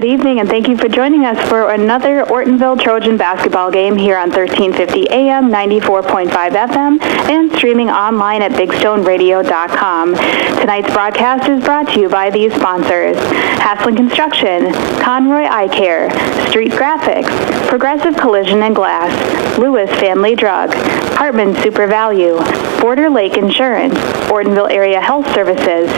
Good evening, and thank you for joining us for another Ortonville Trojan basketball game here on 1350 AM, 94.5 FM, and streaming online at bigstoneradio.com. Tonight's broadcast is brought to you by these sponsors: Haslin Construction, Conroy Eye Care, Street Graphics, Progressive Collision and Glass, Lewis Family Drug, Hartman Super Value, Border Lake Insurance, Ortonville Area Health Services,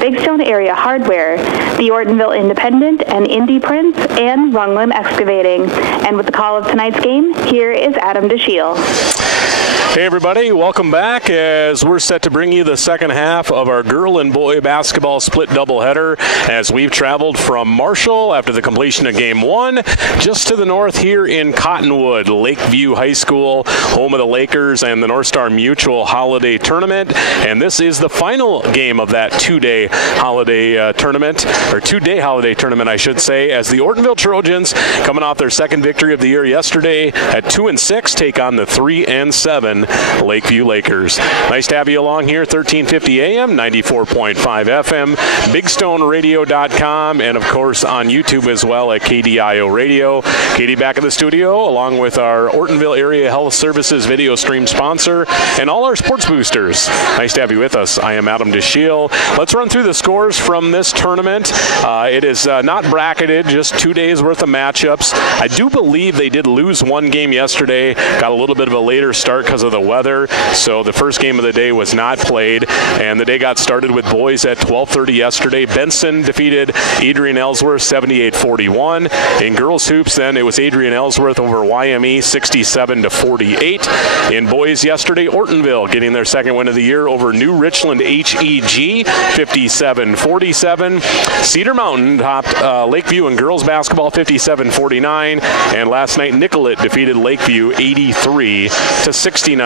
Big Stone Area Hardware, the Ortonville Independent and Indie Prints, and Runglim Excavating. And with the call of tonight's game, here is Adam DeShiel. Hey everybody, welcome back as we're set to bring you the second half of our girl and boy basketball split doubleheader as we've traveled from Marshall after the completion of game one just to the north here in Cottonwood, Lakeview High School, home of the Lakers and the North Star Mutual Holiday Tournament. And this is the final game of that two-day holiday tournament, I should say, as the Ortonville Trojans, coming off their second victory of the year yesterday at 2-6, take on the 3-7 Lakeview Lakers. Nice to have you along here, 1350 AM, 94.5 FM, bigstoneradio.com, and of course on YouTube as well at KDIO Radio. Katie back in the studio along with our Ortonville Area Health Services video stream sponsor and all our sports boosters. Nice to have you with us. I am Adam DeShiel. Let's run through the scores from this tournament. It is not bracketed, just 2 days worth of matchups. I do believe they did lose one game yesterday, got a little bit of a later start because of the weather, so the first game of the day was not played, and the day got started with boys at 12:30 yesterday. Benson defeated Adrian Ellsworth 78-41. In girls hoops then, it was Adrian Ellsworth over YME 67-48. In boys yesterday, Ortonville getting their second win of the year over New Richland HEG 57-47. Cedar Mountain topped Lakeview in girls basketball 57-49, and last night Nicollet defeated Lakeview 83-69.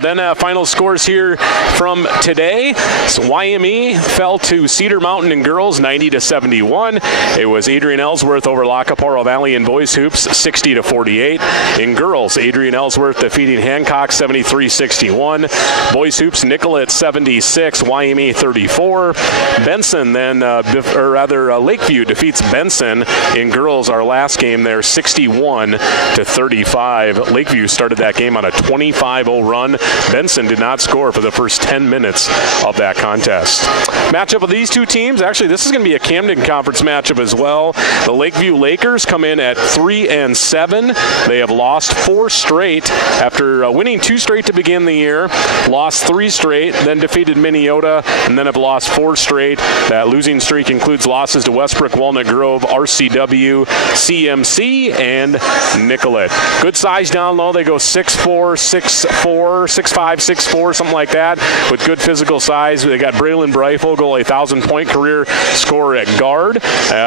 Then final scores here from today. So YME fell to Cedar Mountain in girls 90-71. It was Adrian Ellsworth over Lacapora Valley in boys hoops 60-48. In girls, Adrian Ellsworth defeating Hancock 73-61. Boys hoops, Nicollet 76, YME 34. Benson then, Lakeview defeats Benson in girls, our last game there, 61-35. Lakeview started that game on a 25-0 run. Benson did not score for the first 10 minutes of that contest. Matchup of these two teams, actually this is going to be a Camden Conference matchup as well. The Lakeview Lakers come in at 3-7. They have lost 4 straight after winning 2 straight to begin the year, lost 3 straight, then defeated Minneota, and then have lost 4 straight. That losing streak includes losses to Westbrook, Walnut Grove, RCW, CMC, and Nicollet. Good size down low. They go 6'4", 6'4", 6'5", 6'4", something like that, with good physical size. They got Braylon Breifogel, a 1,000-point career scorer at guard.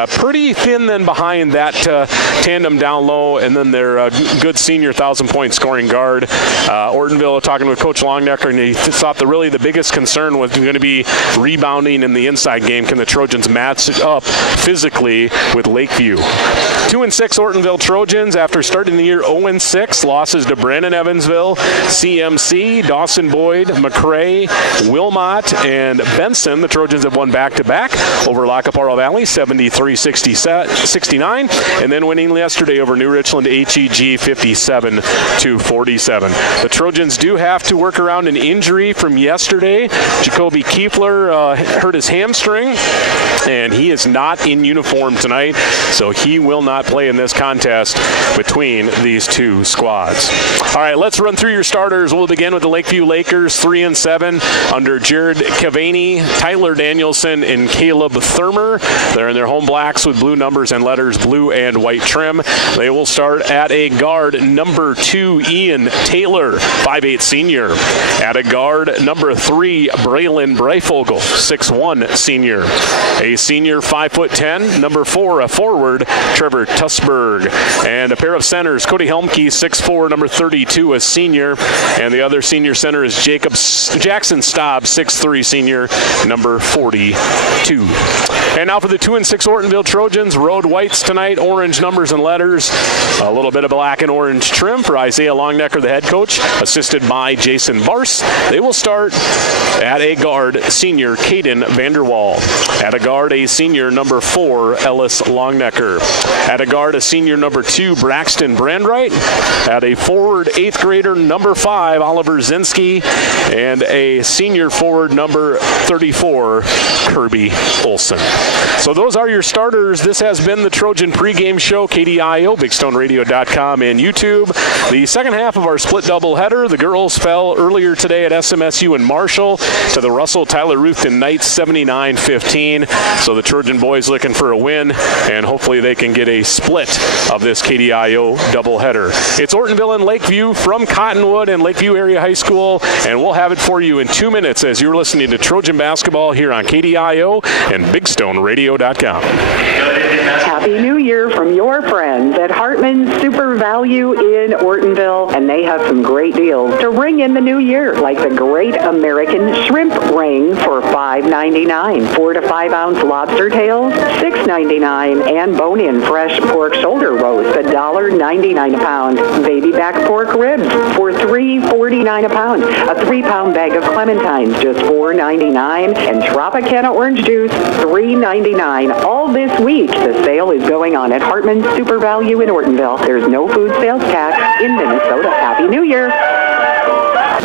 Pretty thin then behind that tandem down low, and then their good senior 1,000-point scoring guard. Ortonville talking with Coach Longnecker, and he thought the biggest concern was going to be rebounding in the inside game. Can the Trojans match up physically with Lakeview? 2-6 Ortonville Trojans after starting the year 0-6. Losses to Brandon Evansville, CMC, Dawson Boyd, McRae, Wilmot, and Benson. The Trojans have won back-to-back over Lacapora Valley, 73-69, and then winning yesterday over New Richland HEG, 57-47. The Trojans do have to work around an injury from yesterday. Jacoby Kiefler hurt his hamstring, and he is not in uniform tonight, so he will not play in this contest between these two squads. All right, let's run through your starters. We'll begin with the Lakeview Lakers, 3-7 under Jared Cavani, Tyler Danielson, and Caleb Thurmer. They're in their home blacks with blue numbers and letters, blue and white trim. They will start at a guard, number 2, Ian Taylor, 5'8" senior. At a guard, number 3, Braylon Breifogel, 6'1" senior. A senior, 5'10", number 4, a forward, Trevor Tussberg. And a pair of centers, Cody Helmke, 6'4", number 32, a senior. senior, and the other senior center is Jackson Staub, 6'3", senior, number 42. And now for the 2-6 Ortonville Trojans, road whites tonight, orange numbers and letters, a little bit of black and orange trim for Isaiah Longnecker, the head coach, assisted by Jason Barse. They will start at a guard, senior Caden Vanderwall. At a guard, a senior number 4, Ellis Longnecker. At a guard, a senior number 2, Braxton Brandwright. At a forward, 8th grader number 5, Oliver Zinski. And a senior forward number 34, Kirby Olson. So those are your starters. This has been the Trojan pregame show, KDIO, BigStoneRadio.com, and YouTube. The second half of our split doubleheader, the girls fell earlier today at SMSU and Marshall to the Russell Tyler Ruthven Knights 79-15. So the Trojan boys looking for a win, and hopefully they can get a split of this KDIO doubleheader. It's Ortonville and Lakeview from Cottonwood and Lakeview Area High School, and we'll have it for you in 2 minutes as you're listening to Trojan basketball here on KDIO and BigStoneRadio.com. Happy New Year from your friends at Hartman's Super Value in Ortonville, and they have some great deals to ring in the new year, like the Great American Shrimp Ring for $5.99, 4 to 5 ounce lobster tails $6.99, and bone-in fresh pork shoulder roast $1.99 a pound, baby back pork ribs for $3.49 a pound, a 3-pound bag of clementines just $4.99, and Tropicana orange juice $3.99. All this week, the sale is going on at Hartman's Super Value in Ortonville. There's no food sales tax in Minnesota. Happy New Year.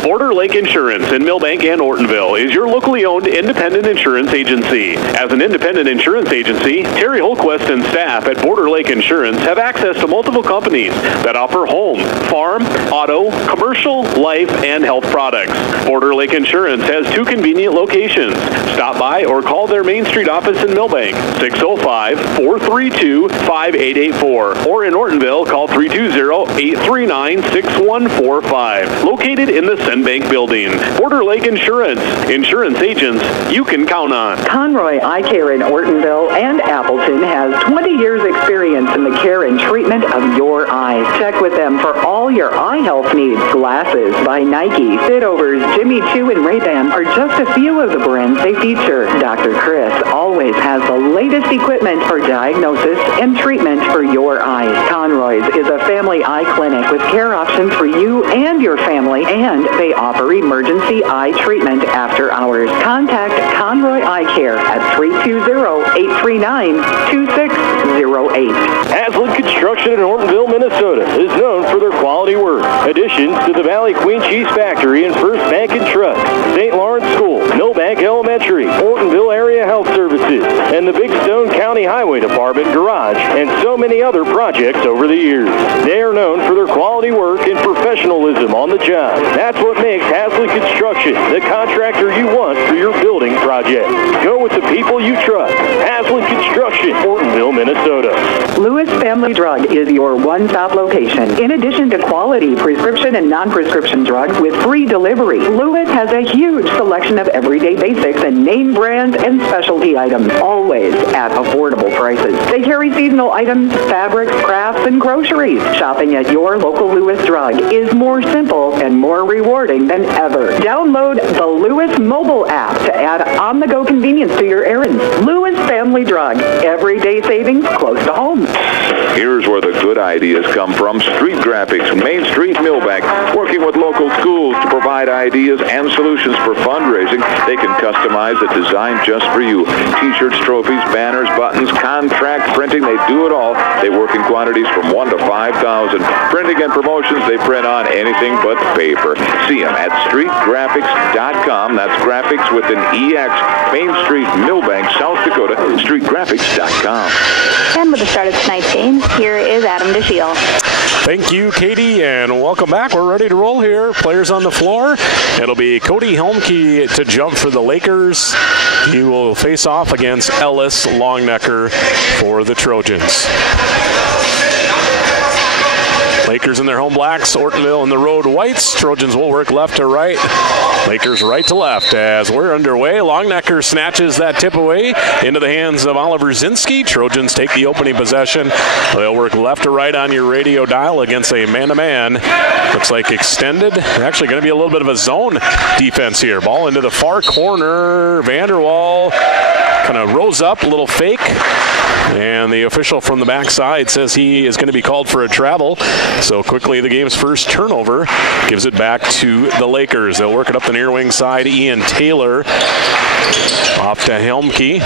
Border Lake Insurance in Millbank and Ortonville is your locally owned independent insurance agency. As an independent insurance agency, Terry Holquist and staff at Border Lake Insurance have access to multiple companies that offer home, farm, auto, commercial, life, and health products. Border Lake Insurance has 2 convenient locations. Stop by or call their Main Street office in Millbank, 605-432-5884, or in Ortonville, call 320-839-6145. Located in the Senbank Building. Border Lake Insurance. Insurance agents you can count on. Conroy Eye Care in Ortonville and Appleton has 20 years experience in the care and treatment of your eyes. Check with them for all your eye health needs. Glasses by Nike, Fitovers, Jimmy Choo, and Ray-Ban are just a few of the brands they feature. Dr. Chris always has the latest equipment for diagnosis and treatment for your eyes. Conroy's is a family eye clinic with care options for you and your family, and they offer emergency eye treatment after hours. Contact Conroy Eye Care at 320-839-2608. Haslett Construction in Ortonville, Minnesota is known for their quality work. Additions to the Valley Queen Cheese Factory and First Bank and Trust, St. Lawrence School, Millbank Elementary, Ortonville Area Health Services, and the Big Stone County Highway Department Garage, and so many other projects over the years. They are known for their quality work and professionalism on the job. That's what makes Haslett Construction the contractor you want for your building project. Go with the people you trust. Haslett Construction, Ortonville, Minnesota. Lewis Family Drug is your one-stop location. In addition to quality prescription and non-prescription drugs with free delivery, Lewis has a huge selection of everyday basics and name brands and specialty items, always at affordable prices. They carry seasonal items, fabrics, crafts, and groceries. Shopping at your local Lewis Drug is more simple and more rewarding than ever. Download the Lewis mobile app to add on-the-go convenience to your errands. Lewis Family Drug, everyday savings close to home. Here's where the good ideas come from. Street Graphics, Main Street, Millbank, working with local schools to provide ideas and solutions for fundraising. They can customize a design just for you. T-shirts, trophies, banners, buttons, contract printing, they do it all. They work in quantities from 1 to 5,000. Printing and promotions, they print on anything but paper. See them at streetgraphics.com. That's graphics with an EX. Main Street, Millbank, South Dakota, streetgraphics.com. And with the start of tonight's game, here is Adam DeShiel. Thank you, Katie, and welcome back. We're ready to roll here. Players on the floor. It'll be Cody Helmke to jump for the Lakers. He will face off against Ellis Longnecker for the Trojans. Lakers in their home blacks, Ortonville in the road whites. Trojans will work left to right, Lakers right to left as we're underway. Longnecker snatches that tip away into the hands of Oliver Zinski. Trojans take the opening possession. They'll work left to right on your radio dial against a man-to-man. Looks like extended. Actually going to be a little bit of a zone defense here. Ball into the far corner. Vanderwall kind of rose up, a little fake. And the official from the backside says he is going to be called for a travel. So quickly the game's first turnover gives it back to the Lakers. They'll work it up the near wing side. Ian Taylor off to Helmke.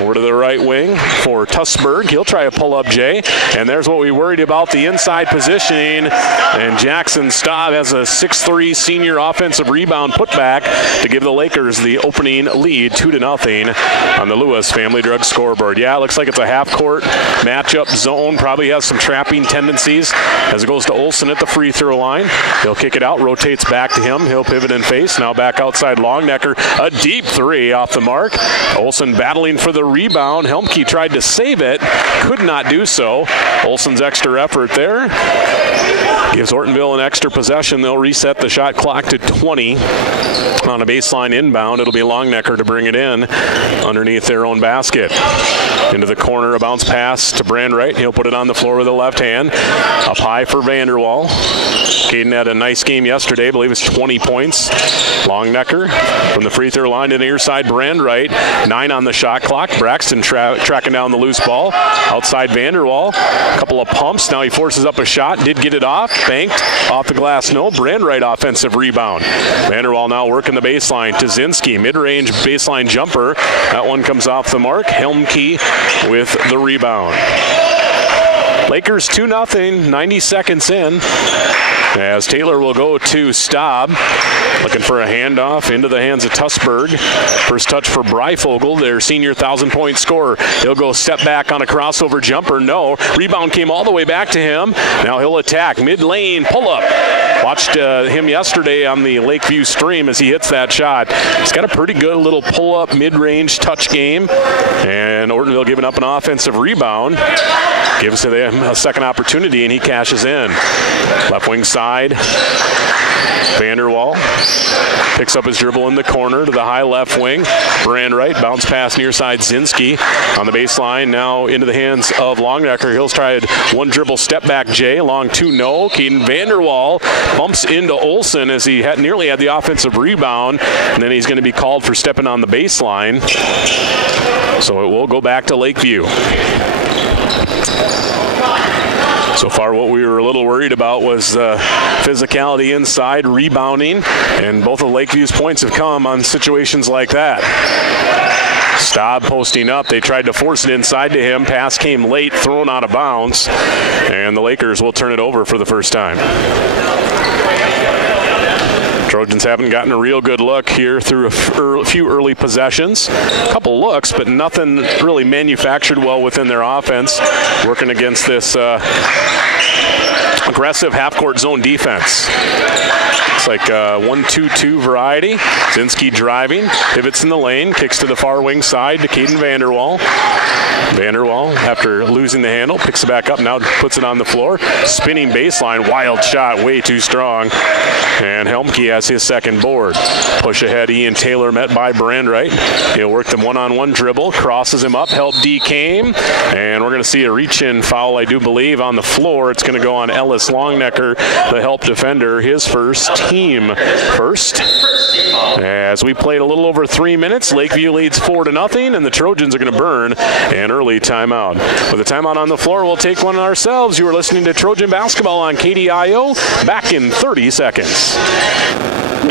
Over to the right wing for Tussberg. He'll try a pull-up, Jay. And there's what we worried about, the inside positioning. And Jackson Staub has a 6'3" senior offensive rebound putback to give the Lakers the opening lead, 2-0 on the Lewis Family Drug scoreboard. Yeah, it looks like it's a half-court matchup zone. Probably has some trapping tendencies as it goes to Olsen at the free throw line. He'll kick it out, rotates back to him. He'll pivot and face. Now back outside Longnecker. A deep three off the mark. Olsen battling for the rebound. Helmke tried to save it. Could not do so. Olsen's extra effort there gives Ortonville an extra possession. They'll reset the shot clock to 20 on a baseline inbound. It'll be Longnecker to bring it in underneath their own basket. Into the corner, a bounce pass to Brandwright. He'll put it on the floor with the left hand. Up high for Vanderwall. Caden had a nice game yesterday. I believe it's 20 points. Longnecker from the free throw line to the near side. Brandwright, 9 on the shot clock. Braxton tracking down the loose ball. Outside Vanderwall. A couple of pumps. Now he forces up a shot. Did get it off. Banked off the glass. No. Brandwright offensive rebound. Vanderwall now working the baseline to Zinski. Mid-range baseline jumper. That one comes off the mark. Helmke with the rebound. Lakers 2-0, 90 seconds in. As Taylor will go to Staub. Looking for a handoff into the hands of Tussberg. First touch for Breifogel, their senior 1,000-point scorer. He'll go step back on a crossover jumper. No. Rebound came all the way back to him. Now he'll attack. Mid-lane pull-up. Watched him yesterday on the Lakeview stream as he hits that shot. He's got a pretty good little pull-up mid-range touch game. And Ortonville giving up an offensive rebound. Gives him a second opportunity, and he cashes in. Left wing side. Vanderwall picks up his dribble in the corner to the high left wing. Brandwright, bounce pass near side Zinski on the baseline. Now into the hands of Longnecker. He'll try one dribble step back Jay. Long two, no. Caden Vanderwall bumps into Olsen as he nearly had the offensive rebound. And then he's going to be called for stepping on the baseline. So it will go back to Lakeview. So far, what we were a little worried about was physicality inside, rebounding, and both of Lakeview's points have come on situations like that. Staub posting up. They tried to force it inside to him. Pass came late, thrown out of bounds, and the Lakers will turn it over for the first time. Trojans haven't gotten a real good look here through a few early possessions. A couple looks, but nothing really manufactured well within their offense. Working against this aggressive half-court zone defense. It's like a 1-2-2 variety. Zinski driving, pivots in the lane, kicks to the far wing side to Caden Vanderwall. Vanderwall, after losing the handle, picks it back up, now puts it on the floor. Spinning baseline, wild shot, way too strong. And Helmke has his second board. Push ahead, Ian Taylor met by Brandwright. He'll work them one-on-one dribble, crosses him up, help D came. And we're going to see a reach-in foul, I do believe, on the floor. It's going to go on Ellis Longnecker, the help defender, his first, team first. As we played a little over 3 minutes, Lakeview leads 4-0, and the Trojans are going to burn an early timeout. With a timeout on the floor, we'll take one ourselves. You are listening to Trojan Basketball on KDIO. Back in 30 seconds.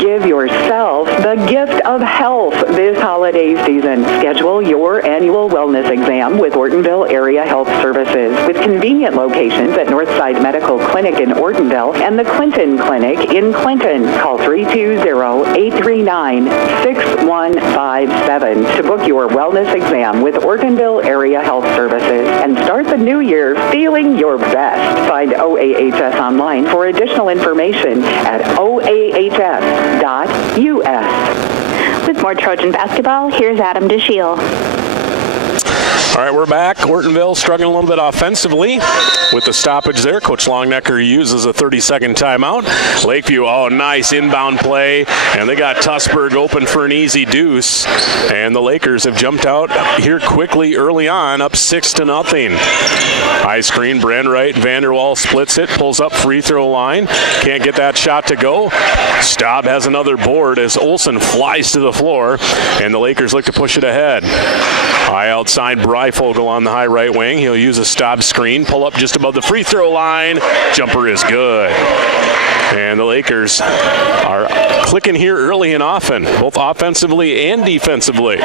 Give yourself the gift of health this holiday season. Schedule your annual wellness exam with Ortonville Area Health Services. With convenient locations at Northside Medical Clinic in Ortonville and the Clinton Clinic in Clinton. Call 320-839-6157 to book your wellness exam with Ortonville Area Health Services and start the new year feeling your best. Find OAHS online for additional information at oahs.us. With more Trojan basketball, here's Adam DeShiel. All right, we're back. Ortonville struggling a little bit offensively with the stoppage there. Coach Longnecker uses a 30-second timeout. Lakeview, nice inbound play, and they got Tussberg open for an easy deuce. And the Lakers have jumped out here quickly early on, up 6-0. High screen, Brandwright, Vanderwall splits it, pulls up free throw line. Can't get that shot to go. Staub has another board as Olsen flies to the floor, and the Lakers look to push it ahead. High outside, Breifogel on the high right wing. He'll use a Staub screen, pull up just above the free throw line. Jumper is good. And the Lakers are clicking here early and often, both offensively and defensively.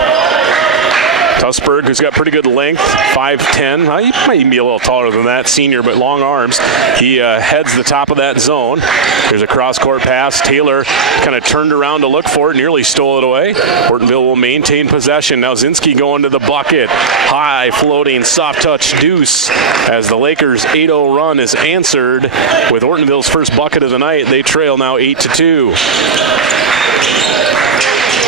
Tussberg, who's got pretty good length, 5'10". He might even be a little taller than that, senior, but long arms. He heads the top of that zone. There's a cross-court pass. Taylor kind of turned around to look for it, nearly stole it away. Ortonville will maintain possession. Now Zinski going to the bucket. High floating, soft touch deuce as the Lakers' 8-0 run is answered with Ortonville's first bucket of the night. They trail now 8-2.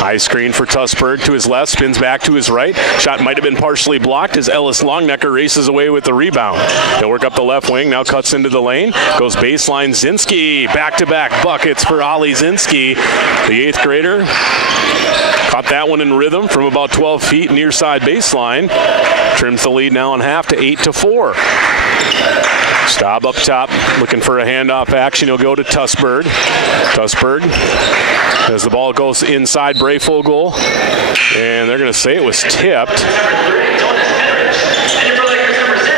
High screen for Tussberg to his left, spins back to his right. Shot might have been partially blocked as Ellis Longnecker races away with the rebound. He'll work up the left wing, now cuts into the lane. Goes baseline, Zinski. Back-to-back buckets for Ollie Zinski. The 8th grader caught that one in rhythm from about 12 feet near side baseline. Trims the lead now in half to 8-4. Staub up top, looking for a handoff action. He'll go to Tussberg. Tussberg, as the ball goes inside Breifogel, and they're going to say it was tipped.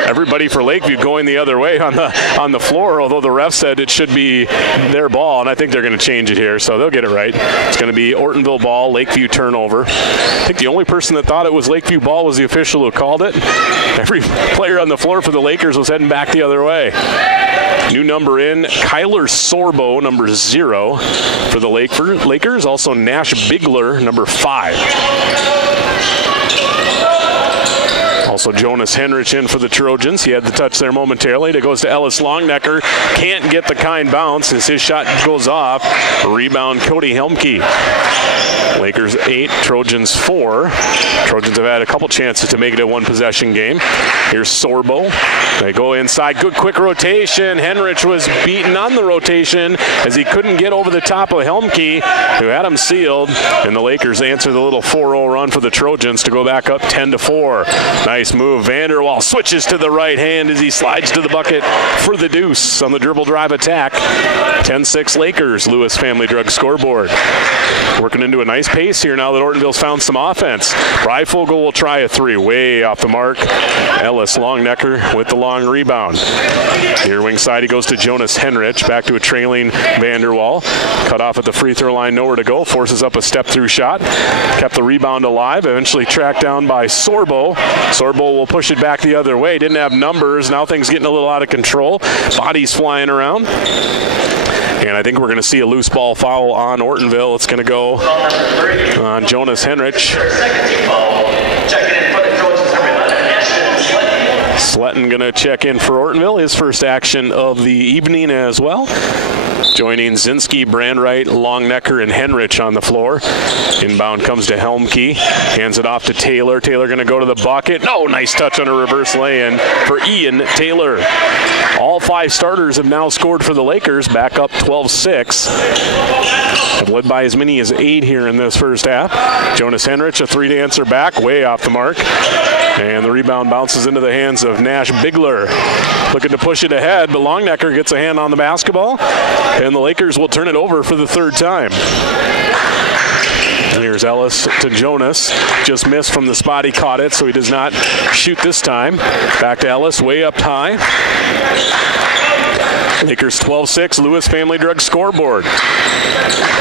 Everybody for Lakeview going the other way on the floor, although the ref said it should be their ball, and I think they're going to change it here, so they'll get it right. It's going to be Ortonville ball, Lakeview turnover. I think the only person that thought it was Lakeview ball was the official who called it. Every player on the floor for the Lakers was heading back the other way. New number in, Kyler Sorbo, number 0 for the Lakers. Also Nash Bigler, number 5. Also Jonas Henrich in for the Trojans. He had the touch there momentarily. It goes to Ellis Longnecker. Can't get the kind bounce as his shot goes off. Rebound Cody Helmke. Lakers 8, Trojans 4. Trojans have had a couple chances to make it a one-possession game. Here's Sorbo. They go inside. Good quick rotation. Henrich was beaten on the rotation as he couldn't get over the top of Helmke, who had him sealed. And the Lakers answer the little 4-0 run for the Trojans to go back up 10-4. Nice move. Vanderwall switches to the right hand as he slides to the bucket for the deuce on the dribble drive attack. 10-6 Lakers. Lewis Family Drug scoreboard. Working into a nice pace here now that Ortonville's found some offense. Breifogel will try a 3. Way off the mark. Ellis Longnecker with the long rebound. Near wing side, he goes to Jonas Henrich. Back to a trailing Vanderwall. Cut off at the free throw line. Nowhere to go. Forces up a step-through shot. Kept the rebound alive. Eventually tracked down by Sorbo. Sorbo will push it back the other way. Didn't have numbers. Now things getting a little out of control. Bodies flying around. And I think we're going to see a loose ball foul on Ortonville. It's going to go on Jonas Henrich. Sletton going to check in for Ortonville. His first action of the evening as well. Joining Zinski, Brandwright, Longnecker, and Henrich on the floor. Inbound comes to Helmke. Hands it off to Taylor. Taylor going to go to the bucket. No, nice touch on a reverse lay-in for Ian Taylor. All 5 starters have now scored for the Lakers. Back up 12-6. Have led by as many as 8 here in this first half. Jonas Henrich, a 3 to answer back. Way off the mark. And the rebound bounces into the hands of Nash Bigler. Looking to push it ahead, but Longnecker gets a hand on the basketball. And the Lakers will turn it over for the 3rd time. Here's Ellis to Jonas. Just missed from the spot. He caught it, so he does not shoot this time. Back to Ellis, way up high. Lakers 12-6, Lewis Family Drug scoreboard.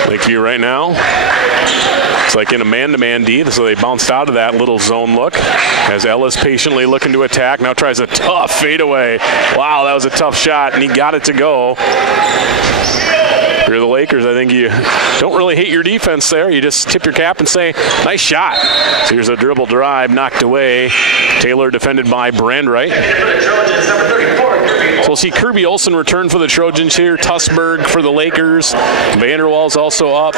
Lakeview right now. It's like in a man-to-man D, so they bounced out of that little zone look. As Ellis patiently looking to attack, now tries a tough fadeaway. Wow, that was a tough shot, and he got it to go. If you're the Lakers, I think you don't really hate your defense there. You just tip your cap and say, nice shot. So here's a dribble drive, knocked away. Taylor defended by Brandwright. So we'll see Kirby Olsen return for the Trojans here. Tussberg for the Lakers. Vanderwall's also up.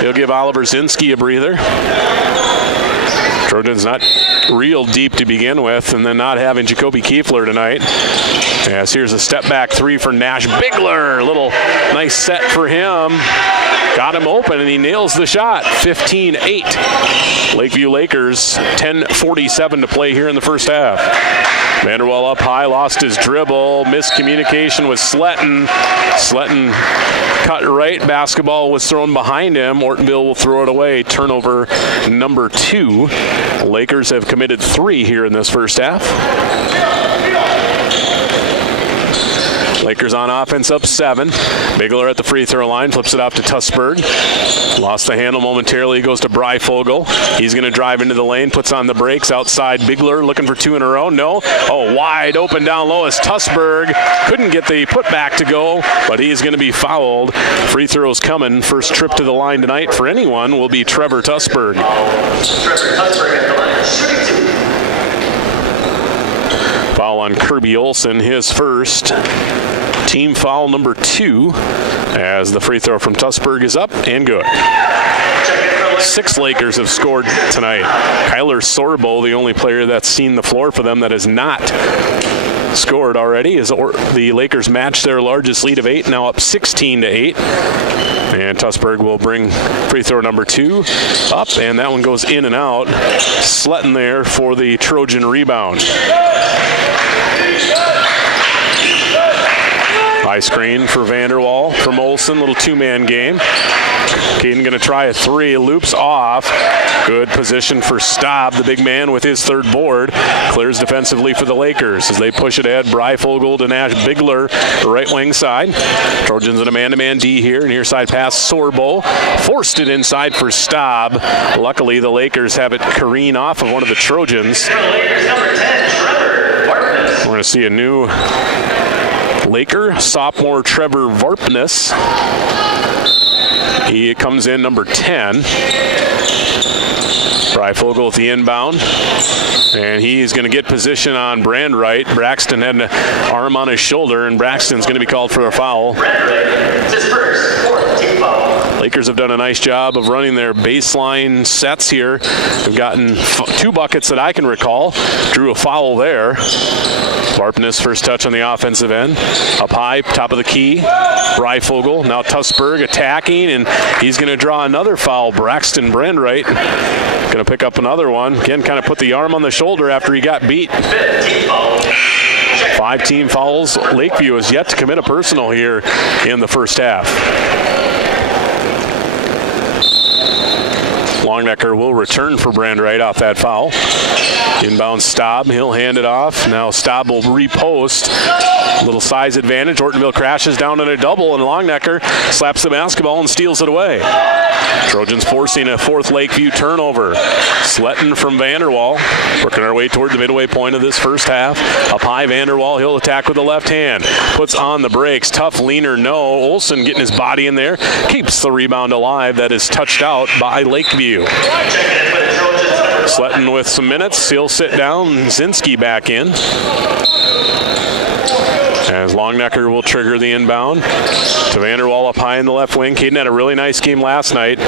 He'll give Oliver Zinski a breather. Trojan's not real deep to begin with, and then not having Jacoby Kiefler tonight. As here's a step back three for Nash Bigler. Little nice set for him. Got him open, and he nails the shot. 15-8. Lakeview Lakers, 10:47 to play here in the first half. Vanderwall up high, lost his dribble. Miscommunication with Sletton. Sletton cut right. Basketball was thrown behind him. Ortonville will throw it away. Turnover number 2. Lakers have committed 3 here in this first half. Lakers on offense up 7. Bigler at the free throw line, flips it off to Tussberg. Lost the handle momentarily, he goes to Breifogel. He's going to drive into the lane, puts on the brakes outside. Bigler looking for 2 in a row. No. Oh, wide open down low is Tussberg. Couldn't get the putback to go, but he's going to be fouled. Free throws coming. First trip to the line tonight for anyone will be Trevor Tussberg. Trevor Tussberg at the line, shooting 2. Foul on Kirby Olson, his first. Team foul number 2 as the free throw from Tussberg is up and good. 6 Lakers have scored tonight. Kyler Sorbo, the only player that's seen the floor for them that has not scored already, as the Lakers match their largest lead of 8, now up 16-8. And Tussberg will bring free throw number 2 up, and that one goes in and out. Sletton there for the Trojan rebound. High screen for Vanderwall from Olsen, little 2-man game. Caden going to try a 3, loops off. Good position for Staub, the big man with his 3rd board. Clears defensively for the Lakers as they push it ahead. Breifogel to Nash Bigler, right wing side. Trojans in a man-to-man D here. Near side pass, Sorbo. Forced it inside for Staub. Luckily, the Lakers have it careen off of one of the Trojans. We're going to see a new Laker, sophomore Trevor Varpness. He comes in number 10. Breifogel at the inbound. And he's going to get position on Brandwright. Braxton had an arm on his shoulder, and Braxton's going to be called for a foul. Brandwright, his first, 4th team foul. Lakers have done a nice job of running their baseline sets here. They've gotten 2 buckets that I can recall. Drew a foul there. Varpness first touch on the offensive end. Up high, top of the key. Breifogel, now Tussberg attacking, and he's going to draw another foul. Braxton Brandwright going to pick up another one. Again, kind of put the arm on the shoulder after he got beat. 5th team foul. 5 team fouls. Lakeview has yet to commit a personal here in the first half. Longnecker will return for Brandwright off that foul. Inbound Staub, he'll hand it off. Now Staub will repost. Little size advantage. Ortonville crashes down on a double, and Longnecker slaps the basketball and steals it away. Trojans forcing a 4th Lakeview turnover. Sletton from Vanderwall, working our way toward the midway point of this first half. Up high, Vanderwall, he'll attack with the left hand. Puts on the brakes, tough leaner, no. Olsen getting his body in there, keeps the rebound alive. That is touched out by Lakeview. Sletton with some minutes, he'll sit down. Zinski back in. As Longnecker will trigger the inbound to Vanderwall up high in the left wing. Caden had a really nice game last night.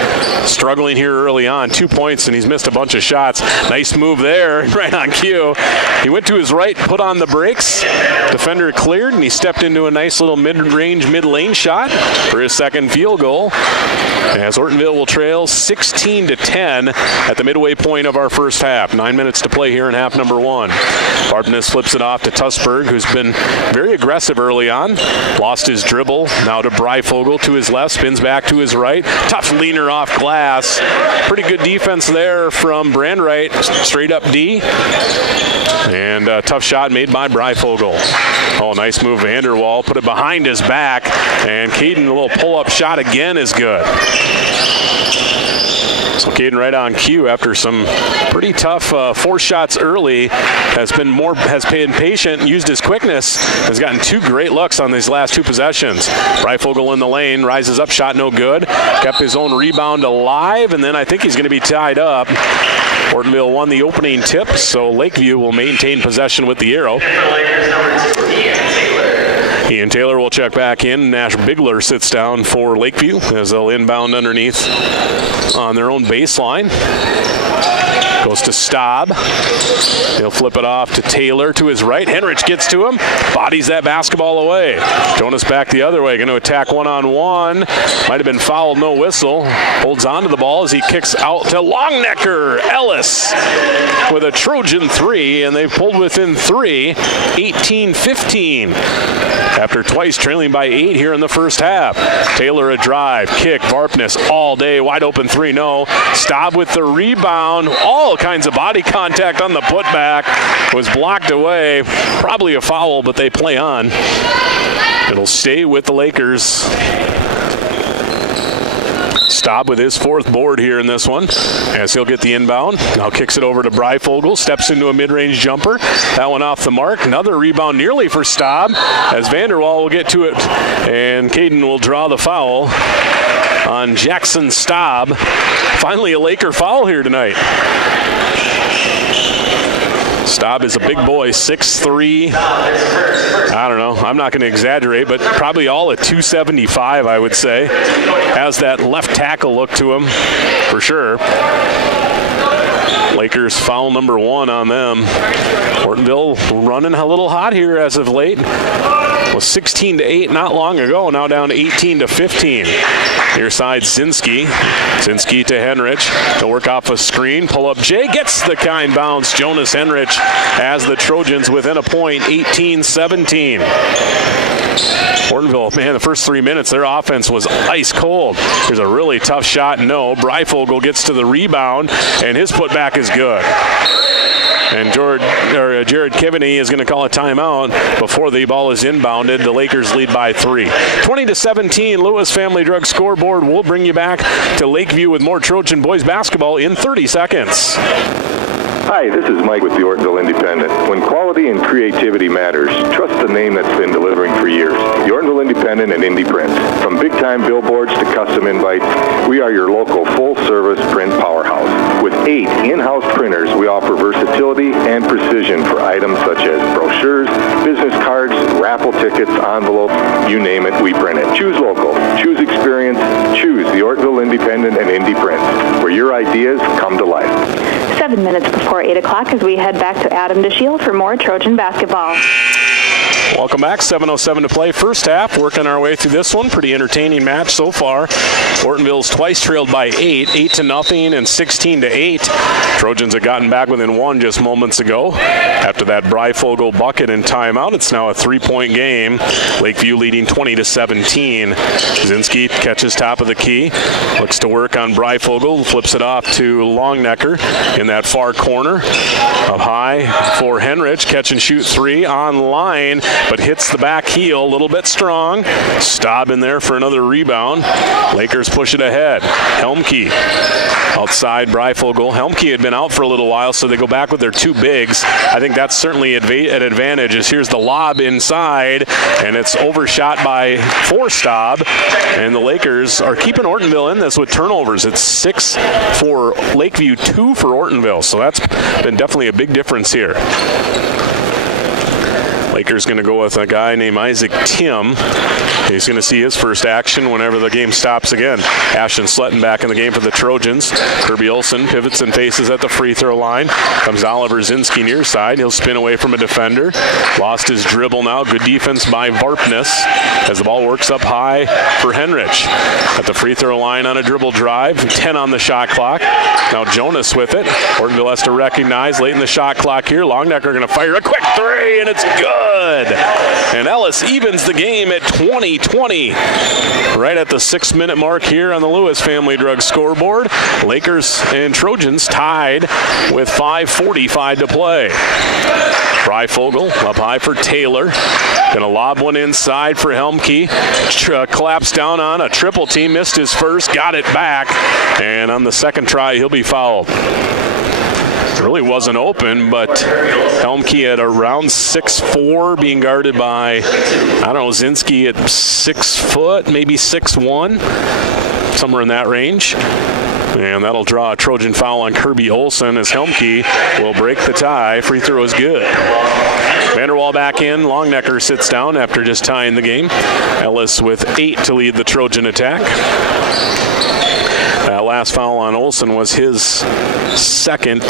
Struggling here early on. 2 points, and he's missed a bunch of shots. Nice move there, right on cue. He went to his right, put on the brakes. Defender cleared, and he stepped into a nice little mid-range, mid-lane shot for his 2nd field goal. As Ortonville will trail 16-10 at the midway point of our first half. 9 minutes to play here in half number 1. Varpness flips it off to Tussberg, who's been very aggressive early on. Lost his dribble. Now to Breifogel to his left. Spins back to his right. Tough leaner off glass. Pretty good defense there from Brandwright. Straight up D. And a tough shot made by Breifogel. Oh, nice move. Vanderwall put it behind his back. And Caden, a little pull-up shot again is good. So Caden right on cue after some pretty tough 4 shots early. Has been patient, used his quickness, has gotten 2 great looks on these last 2 possessions. Breifogel in the lane, rises up, shot no good. Kept his own rebound alive, and then I think he's going to be tied up. Ortonville won the opening tip, so Lakeview will maintain possession with the arrow. Ian Taylor will check back in. Nash Bigler sits down for Lakeview as they'll inbound underneath on their own baseline. Goes to Staub. He'll flip it off to Taylor to his right. Henrich gets to him, bodies that basketball away. Jonas back the other way, going to attack one-on-one. Might have been fouled, no whistle. Holds on to the ball as he kicks out to Longnecker. Ellis with a Trojan three, and they've pulled within three, 18-15. After twice trailing by 8 here in the first half. Taylor a drive, kick, Varpness all day, wide open three, no. Staub with the rebound, all kinds of body contact on the putback, was blocked away. Probably a foul, but they play on. It'll stay with the Lakers. Staub with his fourth board here in this one as he'll get the inbound. Now kicks it over to Breifogel, steps into a mid-range jumper. That one off the mark. Another rebound nearly for Staub as Vanderwall will get to it, and Caden will draw the foul on Jackson Staub. Finally a Laker foul here tonight. Staub is a big boy, 6'3". I don't know. I'm not going to exaggerate, but probably all at 275, I would say. Has that left tackle look to him, for sure. Lakers foul number 1 on them. Ortonville running a little hot here as of late. Was 16-8 not long ago, now down to 18-15. Near side Zinski. Zinski to Henrich. To work off a screen. Pull up Jay gets the kind bounce. Jonas Henrich has the Trojans within a point, 18-17. Ortonville, man, the first 3 minutes, their offense was ice cold. Here's a really tough shot, no. Breifogel gets to the rebound, and his putback is good. And Jared Kivney is going to call a timeout before the ball is inbounded. The Lakers lead by 3. 20-17, Lewis Family Drug scoreboard. We'll bring you back to Lakeview with more Trojan boys basketball in 30 seconds. Hi, this is Mike with the Ortonville Independent. When quality and creativity matters, trust the name that's been delivering for years. The Ortonville Independent and Indie Print. From big-time billboards to custom invites, we are your local full-service print powerhouse. With 8 in-house printers, we offer versatility and precision for items such as brochures, business cards, raffle tickets, envelopes, you name it, we print it. Choose local, choose experience, choose the Ortonville Independent and Indie Print, where your ideas come to life. 7 minutes before 8 o'clock as we head back to Adam DeShield for more Trojan basketball. Welcome back, 7:07 to play. First half, working our way through this one. Pretty entertaining match so far. Ortonville's twice trailed by 8 0 and 16-8. Trojans have gotten back within 1 just moments ago. After that Breifogel bucket and timeout, it's now a 3-point game. Lakeview leading 20-17. Zinski catches top of the key, looks to work on Breifogel, flips it off to Longnecker in that far corner. Up high for Henrich, catch and shoot 3 online, but hits the back heel a little bit strong. Staub in there for another rebound. Lakers push it ahead. Helmke outside Breifogel. Helmke had been out for a little while, so they go back with their 2 bigs. I think that's certainly an advantage. As here's the lob inside, and it's overshot by Staub, and the Lakers are keeping Ortonville in this with turnovers. It's 6 for Lakeview, 2 for Ortonville, so that's been definitely a big difference here. Lakers going to go with a guy named Isaac Tim. He's going to see his first action whenever the game stops again. Ashton Sletton back in the game for the Trojans. Kirby Olsen pivots and faces at the free throw line. Comes Oliver Zinski near side. He'll spin away from a defender. Lost his dribble now. Good defense by Varpness as the ball works up high for Henrich. At the free throw line on a dribble drive. 10 on the shot clock. Now Jonas with it. Ortonville has to recognize late in the shot clock here. Longnecker going to fire a quick 3, and it's good. And Ellis evens the game at 20-20. Right at the 6-minute mark here on the Lewis Family Drug scoreboard. Lakers and Trojans tied with 5:45 to play. Breifogel up high for Taylor. Gonna lob one inside for Helmke. Collapsed down on a triple team. Missed his first. Got it back. And on the second try, he'll be fouled. Really wasn't open, but Helmke at around 6'4", being guarded by, I don't know, Zinski at 6 foot, maybe 6'1", somewhere in that range. And that'll draw a Trojan foul on Kirby Olsen as Helmke will break the tie. Free throw is good. Vanderwall back in. Longnecker sits down after just tying the game. Ellis with 8 to lead the Trojan attack. That last foul on Olsen was his second,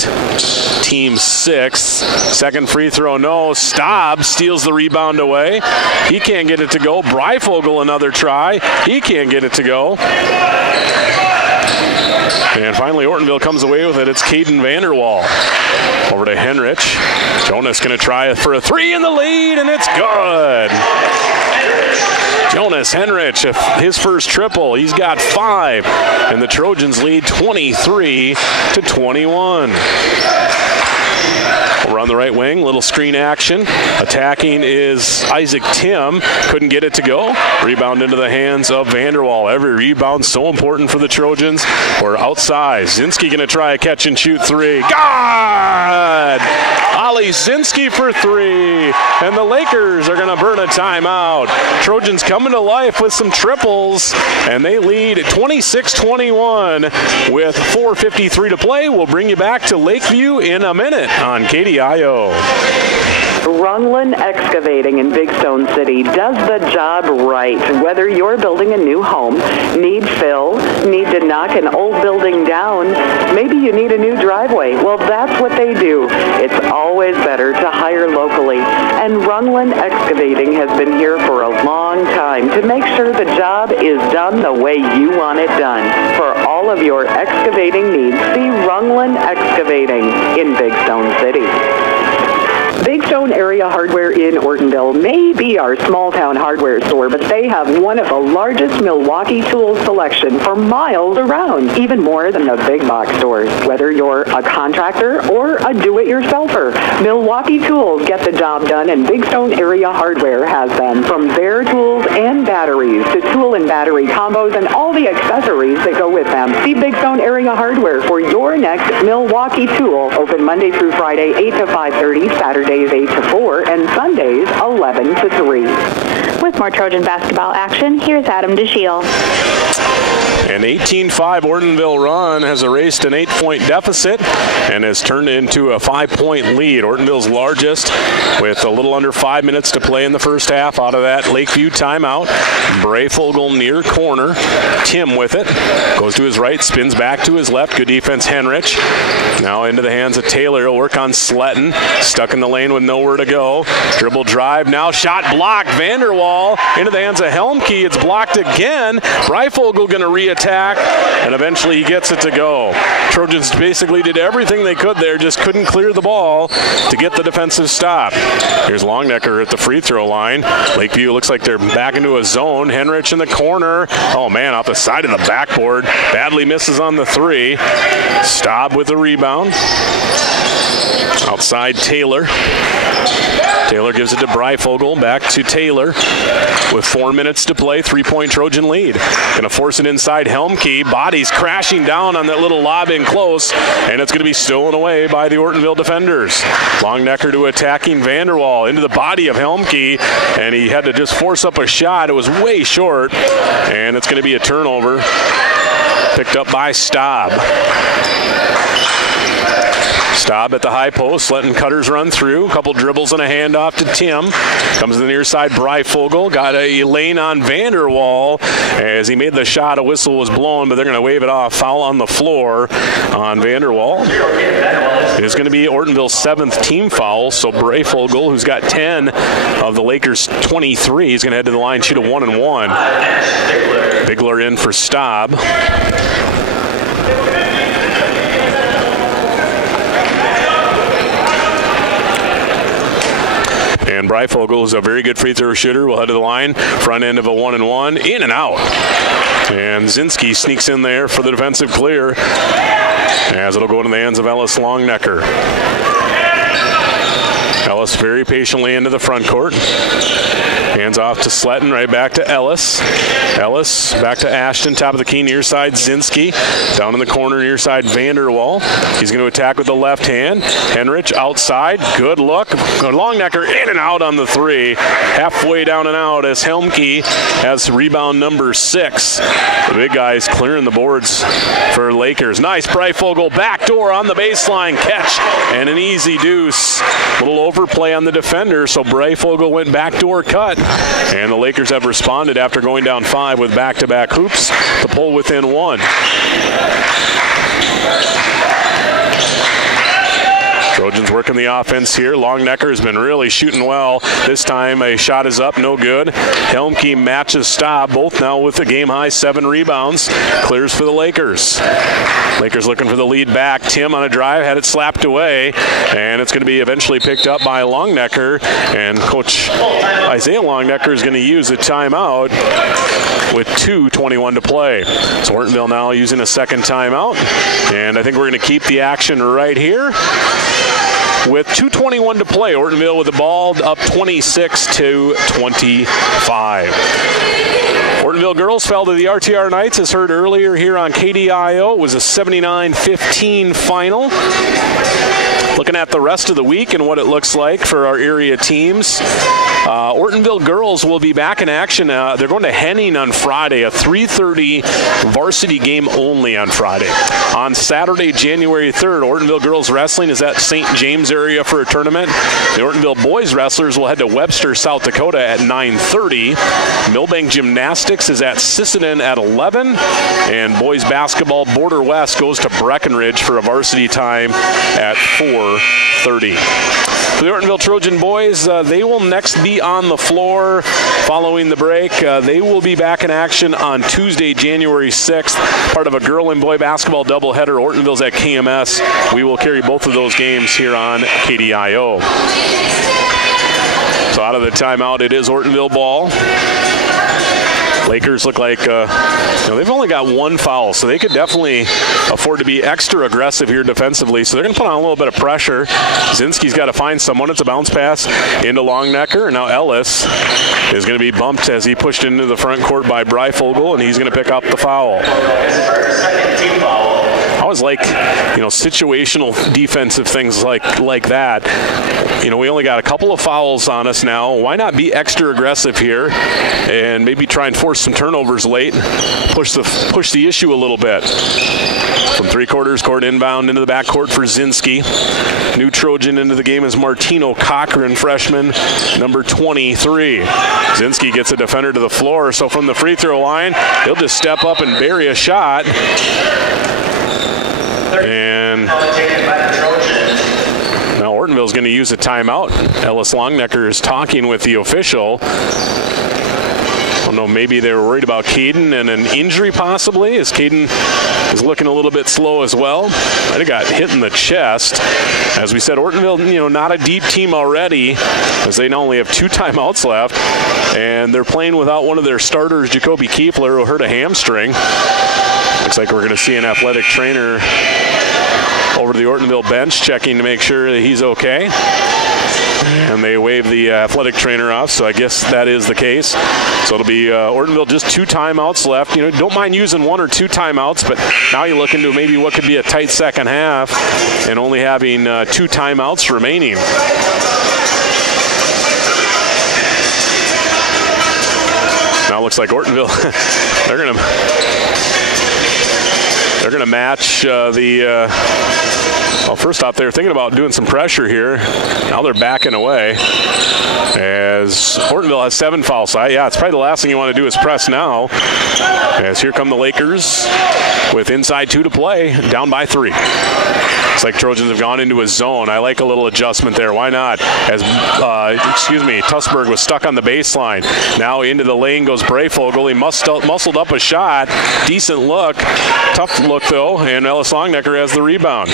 team 6th. Second free throw, no. Staub steals the rebound away. He can't get it to go. Breifogel another try. He can't get it to go. And finally, Ortonville comes away with it. It's Caden Vanderwall. Over to Henrich. Jonas going to try for a 3 in the lead, and it's good. Jonas Henrich, his first triple. He's got 5, and the Trojans lead 23-21. Over on the right wing, little screen action. Attacking is Isaac Tim. Couldn't get it to go. Rebound into the hands of Vanderwall. Every rebound so important for the Trojans. We're outside. Zinski going to try a catch and shoot 3. God! Ali Zinski for 3. And the Lakers are going to burn a timeout. Trojans coming to life with some triples. And they lead 26-21 with 4:53 to play. We'll bring you back to Lakeview in a minute on KDIO. Rungland Excavating in Big Stone City does the job right. Whether you're building a new home, need fill, need to knock an old building down, maybe you need a new driveway. Well, that's what they do. It's always better to hire locally. And Rungland Excavating has been here for a long time to make sure the job is done the way you want it done. For all of your excavating needs, see Rungland Excavating in Big Stone City. Big Stone Area Hardware in Ortonville may be our small-town hardware store, but they have one of the largest Milwaukee tool selection for miles around, even more than the big box stores. Whether you're a contractor or a do-it-yourselfer, Milwaukee Tools get the job done, and Big Stone Area Hardware has them. From bare tools and batteries to tool and battery combos and all the accessories that go with them. See Big Stone Area Hardware for your next Milwaukee tool. Open Monday through Friday, 8 to 5:30, Saturdays 8 to 4, and Sundays 11 to 3. With more Trojan basketball action, here's Adam DeShiel. An 18-5 Ortonville run has erased an 8-point deficit and has turned into a 5-point lead. Ortonville's largest with a little under 5 minutes to play in the first half out of that Lakeview timeout. Breifogel near corner. Tim with it. Goes to his right, spins back to his left. Good defense, Henrich. Now into the hands of Taylor. He'll work on Sletton. Stuck in the lane with nowhere to go. Dribble drive. Now shot blocked. Vanderwall into the hands of Helmke. It's blocked again. Breifogel going to re-attack, and eventually he gets it to go. Trojans basically did everything they could there, just couldn't clear the ball to get the defensive stop. Here's Longnecker at the free throw line. Lakeview looks like they're back into a zone. Henrich in the corner. Oh man, off the side of the backboard. Badly misses on the 3. Staub with the rebound. Outside Taylor. Taylor gives it to Breifogel. Back to Taylor with 4 minutes to play. 3-point Trojan lead. Going to force it inside Helmke. Bodies crashing down on that little lob in close, and it's going to be stolen away by the Ortonville defenders. Longnecker to attacking Vanderwall into the body of Helmke, and he had to just force up a shot. It was way short, and it's going to be a turnover picked up by Staub. Staub at the high post, letting cutters run through. A couple dribbles and a handoff to Tim. Comes to the near side, Breifogel. Got a lane on Vanderwall. As he made the shot, a whistle was blown, but they're going to wave it off. Foul on the floor on Vanderwall. It is going to be Ortonville's 7th team foul, so Breifogel, who's got 10 of the Lakers' 23, he's going to head to the line, shoot a 1-and-1. Bigler in for Staub. And Breifogel is a very good free throw shooter. Will head to the line. Front end of a 1-and-1. In and out. And Zinski sneaks in there for the defensive clear, as it'll go into the hands of Ellis Longnecker. Ellis very patiently into the front court. Hands off to Sletton, right back to Ellis. Ellis back to Ashton, top of the key, near side Zinski. Down in the corner, near side Vanderwall. He's going to attack with the left hand. Henrich outside, good look. Longnecker in and out on the 3. Halfway down and out as Helmke has rebound number 6. The big guy's clearing the boards for Lakers. Nice Breifogel backdoor on the baseline catch and an easy deuce. A little overplay on the defender, so Breyfogle went backdoor cut. And the Lakers have responded after going down 5 with back-to-back hoops to pull within 1. Trojans working the offense here. Longnecker has been really shooting well. This time a shot is up, no good. Helmke matches stop, both now with a game-high 7 rebounds. Clears for the Lakers. Lakers looking for the lead back. Tim on a drive, had it slapped away, and it's going to be eventually picked up by Longnecker. And Coach Isaiah Longnecker is going to use a timeout with 2:21 to play. So Ortonville now using a second timeout, and I think we're going to keep the action right here. With 2:21 to play, Ortonville with the ball up 26-25. Ortonville girls fell to the RTR Knights, as heard earlier here on KDIO. It was a 79-15 final. Looking at the rest of the week and what it looks like for our area teams. Ortonville girls will be back in action. They're going to Henning on Friday, a 3:30 varsity game only on Friday. On Saturday, January 3rd, Ortonville girls wrestling is at St. James area for a tournament. The Ortonville boys wrestlers will head to Webster, South Dakota at 9:30. Millbank gymnastics is at Sisseton at 11. And boys basketball, Border West goes to Breckenridge for a varsity time at 4:30. For the Ortonville Trojan boys, they will next be on the floor following the break. They will be back in action on Tuesday, January 6th, part of a girl and boy basketball doubleheader. Ortonville's at KMS. We will carry both of those games here on KDIO. So out of the timeout, it is Ortonville ball. Lakers look like they've only got 1 foul, so they could definitely afford to be extra aggressive here defensively. So they're going to put on a little bit of pressure. Zinski's got to find someone. It's a bounce pass into Longnecker, and now Ellis is going to be bumped as he pushed into the front court by Breyfogle, and he's going to pick up the foul. Second team foul. I always like, situational defensive things like that. We only got a couple of fouls on us now. Why not be extra aggressive here and maybe try and force some turnovers late, push the issue a little bit. From 3/4 court inbound into the backcourt for Zinski. New Trojan into the game is Martino Cochran, freshman, number 23. Zinski gets a defender to the floor, so from the free throw line, he'll just step up and bury a shot. And now Ortonville's going to use a timeout. Ellis Longnecker is talking with the official. I don't know, maybe they were worried about Caden and an injury possibly, as Caden is looking a little bit slow as well. Might have got hit in the chest. As we said, Ortonville, not a deep team already, as they only have 2 timeouts left, and they're playing without one of their starters, Jacoby Kiefler, who hurt a hamstring. Looks like we're going to see an athletic trainer over to the Ortonville bench checking to make sure that he's okay. And they wave the athletic trainer off, so I guess that is the case. So it'll be Ortonville just 2 timeouts left. Don't mind using 1 or 2 timeouts, but now you look into maybe what could be a tight second half and only having 2 timeouts remaining. Now it looks like Ortonville, they're going to match well, first off, they were thinking about doing some pressure here. Now they're backing away as Ortonville has 7 fouls. Yeah, it's probably the last thing you want to do is press now, as here come the Lakers with inside 2 to play, down by 3. It's like Trojans have gone into a zone. I like a little adjustment there. Why not? As, Tussberg was stuck on the baseline. Now into the lane goes Breyfogle. He muscled up a shot. Decent look. Tough look, though, and Ellis Longnecker has the rebound.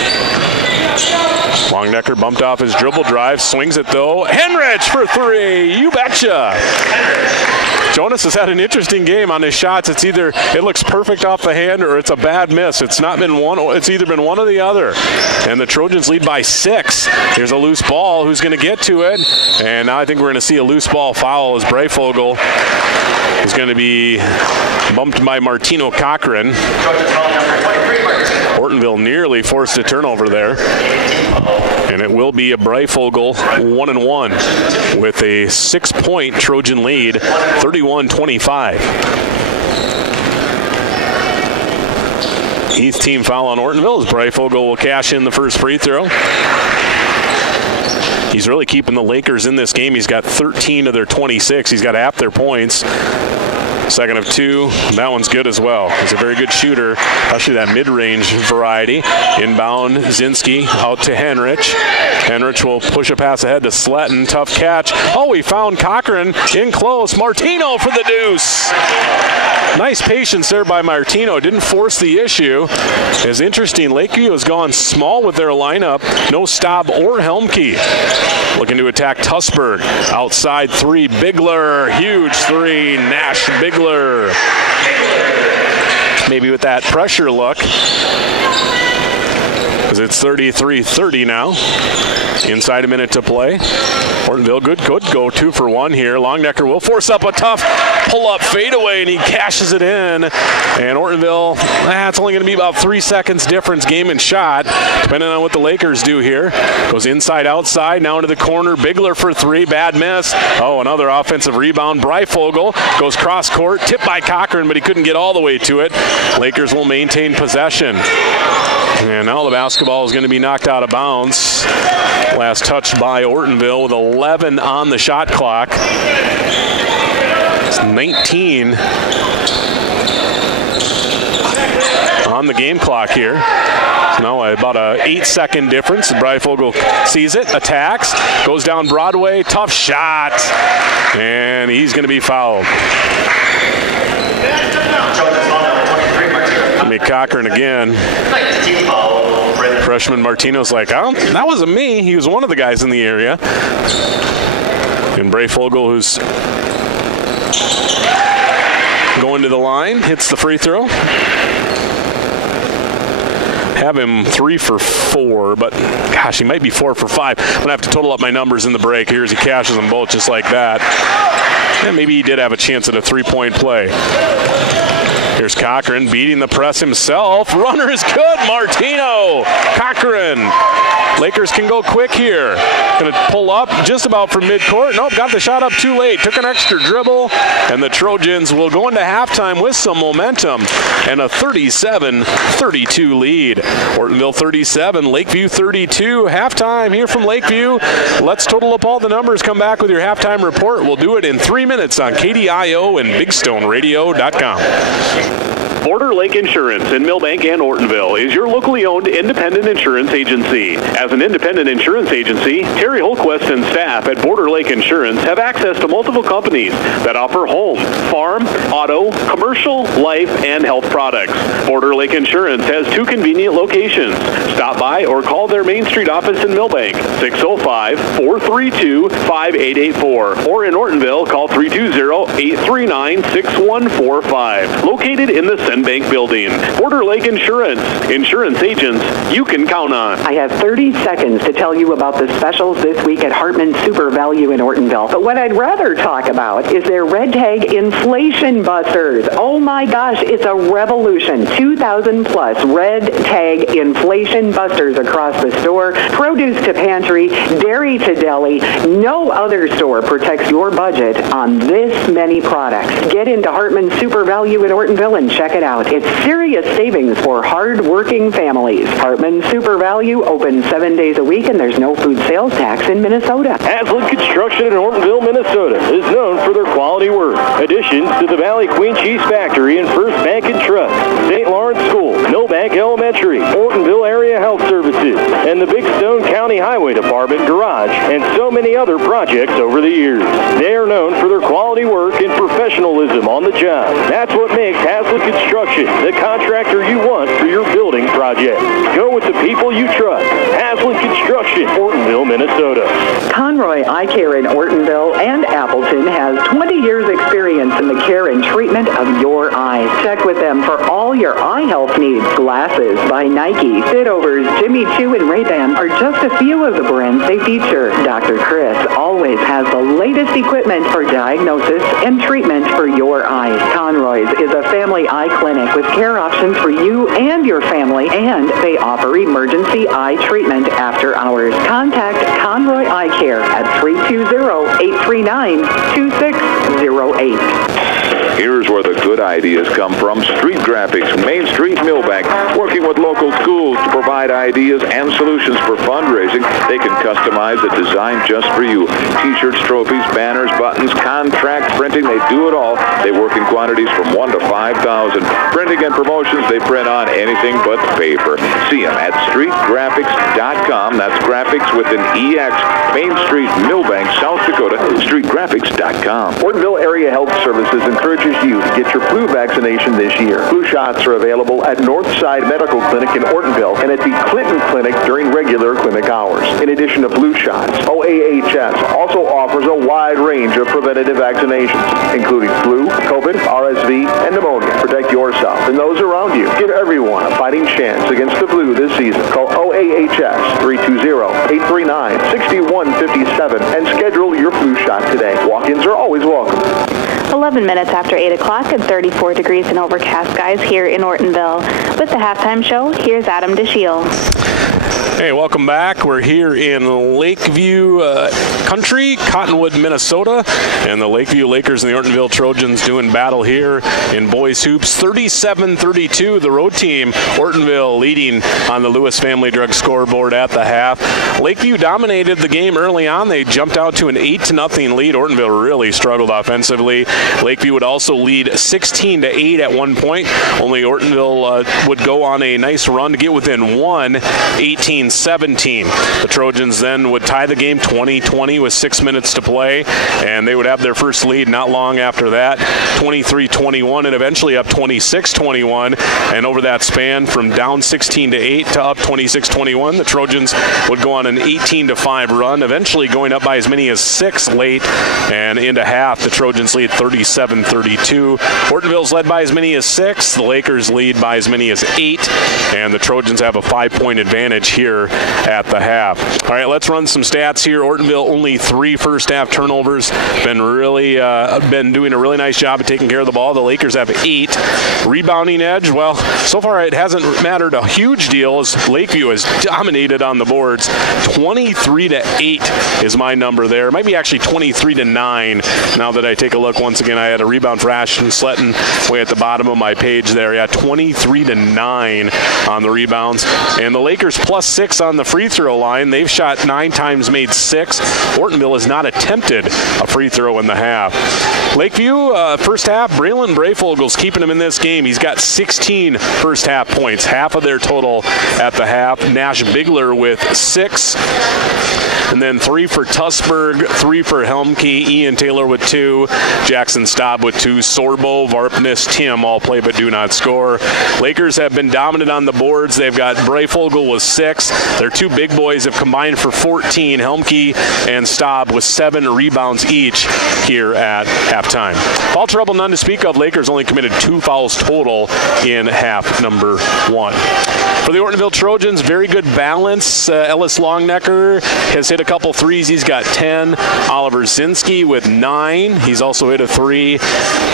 Longnecker bumped off his dribble drive. Swings it, though. Henrich for 3. You betcha. Jonas has had an interesting game on his shots. It's either it looks perfect off the hand or it's a bad miss. It's not been one. It's either been one or the other. And the Trojans lead by 6. Here's a loose ball. Who's going to get to it? And now I think we're going to see a loose ball foul as Breyfogle is going to be bumped by Martino Cochran. Ortonville nearly forced a turnover there. And it will be a Breyfogle 1-1 with a 6-point Trojan lead, 31-25. Eighth team foul on Ortonville as Breifogel will cash in the first free throw. He's really keeping the Lakers in this game. He's got 13 of their 26. He's got half their points. Second of two, that one's good as well. He's a very good shooter, especially that mid-range variety. Inbound, Zinski out to Henrich. Henrich will push a pass ahead to Sletton. Tough catch. Oh, he found Cochran in close. Martino for the deuce. Nice patience there by Martino. Didn't force the issue. It's interesting, Lakeview has gone small with their lineup. No Staub or Helmke. Looking to attack Tussberg. Outside three, Bigler. Huge three, Nash Bigler. Maybe with that pressure look, because it's 33-30 now. Inside a minute to play. Ortonville, good go 2 for 1 here. Longnecker will force up a tough pull-up fadeaway, and he cashes it in. And Ortonville, it's only going to be about 3 seconds difference game and shot, depending on what the Lakers do here. Goes inside, outside, now into the corner. Bigler for three, bad miss. Oh, another offensive rebound. Breifogel goes cross court, tipped by Cochran, but he couldn't get all the way to it. Lakers will maintain possession. And now the basketball is going to be knocked out of bounds. Last touch by Ortonville with 11 on the shot clock. It's 19 on the game clock here. So now about a 8-second difference. Breifogel sees it, attacks, goes down Broadway, tough shot, and he's going to be fouled. Cochran again. Freshman Martino's like, oh, that wasn't me. He was one of the guys in the area. And Breifogel, who's going to the line, hits the free throw. Have him 3 for 4, but gosh, he might be 4 for 5. I'm going to have to total up my numbers in the break. Here's he cashes them both just like that. And maybe he did have a chance at a three-point play. Here's Cochran beating the press himself. Runner is good. Martino. Cochran. Lakers can go quick here. Going to pull up just about from midcourt. Nope, got the shot up too late. Took an extra dribble. And the Trojans will go into halftime with some momentum and a 37-32 lead. Ortonville 37, Lakeview 32. Halftime here from Lakeview. Let's total up all the numbers. Come back with your halftime report. We'll do it in 3 minutes on KDIO and BigStoneRadio.com. Border Lake Insurance in Millbank and Ortonville is your locally owned independent insurance agency. As an independent insurance agency, Terry Holquist and staff at Border Lake Insurance have access to multiple companies that offer home, farm, auto, commercial, life, and health products. Border Lake Insurance has 2 convenient locations. Stop by or call their Main Street office in Millbank, 605-432-5884. Or in Ortonville, call 320-839-6145. Located in the Bank building. Border Lake Insurance. Insurance agents you can count on. I have 30 seconds to tell you about the specials this week at Hartman's Super Value in Ortonville. But what I'd rather talk about is their Red Tag Inflation Busters. Oh my gosh, it's a revolution. 2,000 plus Red Tag Inflation Busters across the store. Produce to pantry, dairy to deli. No other store protects your budget on this many products. Get into Hartman's Super Value in Ortonville and check it out. It's serious savings for hard-working families. Hartman Super Value opens 7 days a week, and there's no food sales tax in Minnesota. Haslet Construction in Ortonville, Minnesota is known for their quality work. Additions to the Valley Queen Cheese Factory and First Bank and Trust, St. Lawrence School, Millbank Elementary, Ortonville Area Health Services, and the Big Stone County Highway Department Garage, and so many other projects over the years. They are known for their quality work and professionalism on the job. That's what makes Haslet Construction the contractor you want for your building project. Go with the people you trust. Haslet Construction, Ortonville, Minnesota. Conroy Eye Care in Ortonville and Appleton has 20 years experience in the care and treatment of your eyes. Check with them for all your eye health needs. Glasses by Nike, Fitovers, Jimmy Choo, and Ray-Ban are just a few of the brands they feature. Dr. Chris always has the latest equipment for diagnosis and treatment for your eyes. Conroy's is a family eye clinic with care options for you and your family, and they offer emergency eye treatment after hours. Contact Conroy Eye Care at 320-839-2608. Here's where the good good ideas come from. Street Graphics, Main Street, Millbank, working with local schools to provide ideas and solutions for fundraising. They can customize a design just for you. T-shirts, trophies, banners, buttons, contract printing, they do it all. They work in quantities from 1 to 5,000. Printing and promotions, they print on anything but paper. See them at streetgraphics.com. That's graphics with an EX. Main Street, Millbank, South Dakota, streetgraphics.com. Ortonville Area Health Services encourages you to get your flu vaccination this year. Flu shots are available at Northside Medical Clinic in Ortonville and at the Clinton Clinic during regular clinic hours. In addition to flu shots, OAHS also offers a wide range of preventative vaccinations, including flu, COVID, RSV, and pneumonia. Protect yourself and those around you. Give everyone a fighting chance against the flu this season. Call OAHS 320-839-6157 and schedule your flu shot today. Walk-ins are always welcome. 11 minutes after 8 o'clock and 34 degrees and overcast skies here in Ortonville. With the halftime show, here's Adam DeShiel. Hey, welcome back. We're here in Lakeview country, Cottonwood, Minnesota, and the Lakeview Lakers and the Ortonville Trojans doing battle here in boys hoops. 37-32, the road team. Ortonville leading on the Lewis Family Drug scoreboard at the half. Lakeview dominated the game early on. They jumped out to an 8-0 lead. Ortonville really struggled offensively. Lakeview would also lead 16-8 at one point. Only Ortonville would go on a nice run to get within one, 18-17. The Trojans then would tie the game 20-20 with 6 minutes to play, and they would have their first lead not long after that, 23-21, and eventually up 26-21. And over that span from down 16-8 to up 26-21, the Trojans would go on an 18-5 run, eventually going up by as many as 6 late, and into half, the Trojans lead 37-32. Ortonville's led by as many as 6. The Lakers lead by as many as 8, and the Trojans have a 5-point advantage here at the half. All right, let's run some stats here. Ortonville only 3 first-half turnovers. Been doing a really nice job of taking care of the ball. The Lakers have 8. Rebounding edge, well, so far it hasn't mattered a huge deal as Lakeview has dominated on the boards. 23-8 is my number there. It might be actually 23-9 now that I take a look. Once again, I had a rebound for Ashton Sletton way at the bottom of my page there. Yeah, 23-9 on the rebounds. And the Lakers +6 on the free throw line. They've shot 9 times, made 6. Ortonville has not attempted a free throw in the half. Lakeview, first half, Braylon Brayfogel's keeping him in this game. He's got 16 first half points, half of their total at the half. Nash Bigler with 6. And then 3 for Tussberg, 3 for Helmke, Ian Taylor with 2, Jackson Staub with 2, Sorbo, Varpness, Tim all play but do not score. Lakers have been dominant on the boards. They've got Brayfogle with 6. Their 2 big boys have combined for 14, Helmke and Staub with 7 rebounds each here at halftime. Foul trouble none to speak of. Lakers only committed 2 fouls total in half number 1. For the Ortonville Trojans, very good balance. Ellis Longnecker has hit a couple threes. He's got 10. Oliver Zinski with 9. He's also hit a 3.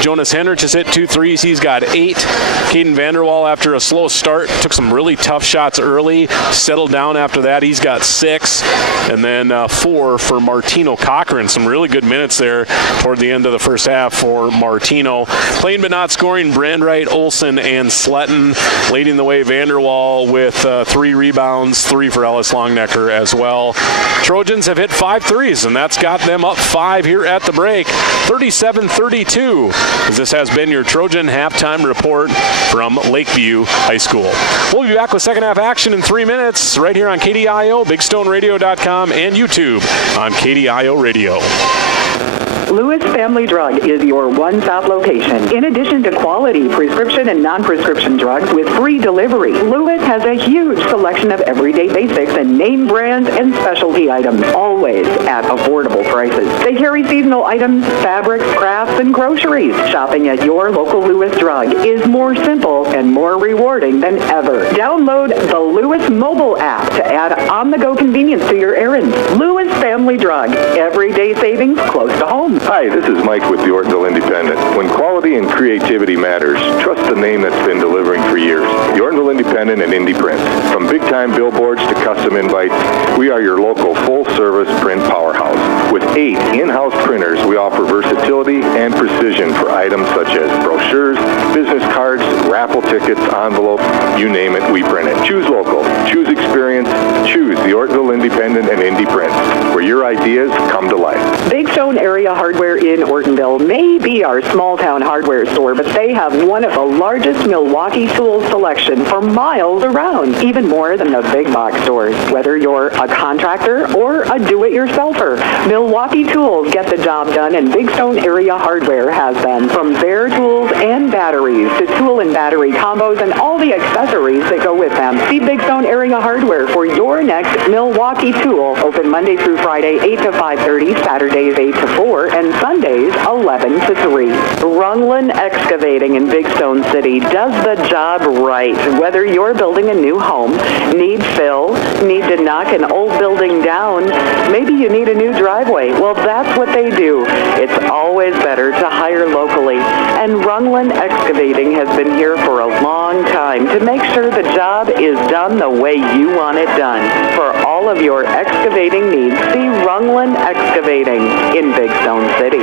Jonas Henrich has hit 2 threes. He's got 8. Caden Vanderwall, after a slow start, took some really tough shots early, settled down after that. He's got 6. And then 4 for Martino Cochran. Some really good minutes there toward the end of the first half for Martino. Playing but not scoring, Brandwright, Olson, and Sletton. Leading the way, Vanderwall with 3 rebounds, 3 for Ellis Longnecker as well. Trojans have hit 5 threes, and that's got them up 5 here at the break. 37-32, as this has been your Trojan halftime report from Lakeview High School. We'll be back with second half action in 3 minutes right here on KDIO, BigStoneRadio.com, and YouTube on KDIO Radio. Lewis Family Drug is your one-stop location. In addition to quality prescription and non-prescription drugs with free delivery, Lewis has a huge selection of everyday basics and name brands and specialty items, always at affordable prices. They carry seasonal items, fabrics, crafts, and groceries. Shopping at your local Lewis Drug is more simple and more rewarding than ever. Download the Lewis mobile app to add on-the-go convenience to your errands. Lewis Family Family Drug. Everyday savings close to home. Hi, this is Mike with the Ortonville Independent. When quality and creativity matters, trust the name that's been delivering for years. The Ortonville Independent and Indie Print. From big-time billboards to custom invites, we are your local full-service print powerhouse. With 8 in-house printers, we offer versatility and precision for items such as brochures, business cards, raffle tickets, envelopes, you name it, we print it. Choose local, choose experience, choose the Ortonville Independent and Indie Print, where your ideas come to life. Big Stone Area Hardware in Ortonville may be our small-town hardware store, but they have one of the largest Milwaukee tool selection for miles around, even more than the big box stores. Whether you're a contractor or a do-it-yourselfer, Milwaukee Tools get the job done, and Big Stone Area Hardware has them. From bare tools and batteries to tool and battery combos and all the accessories that go with them. See Big Stone Area Hardware for your next Milwaukee tool. Open Monday through Friday, 8 to 5:30, Saturdays 8 to 4, and Sundays 11 to 3. Rungland Excavating in Big Stone City does the job right. Whether you're building a new home, need fill, need to knock an old building down, maybe you need a new driveway. Well, that's what they do. It's always better to hire locally. And Rungland Excavating has been here for a long time to make sure the job is done the way you want it done. For all of your excavating needs, see Rungland Excavating in Big Stone City.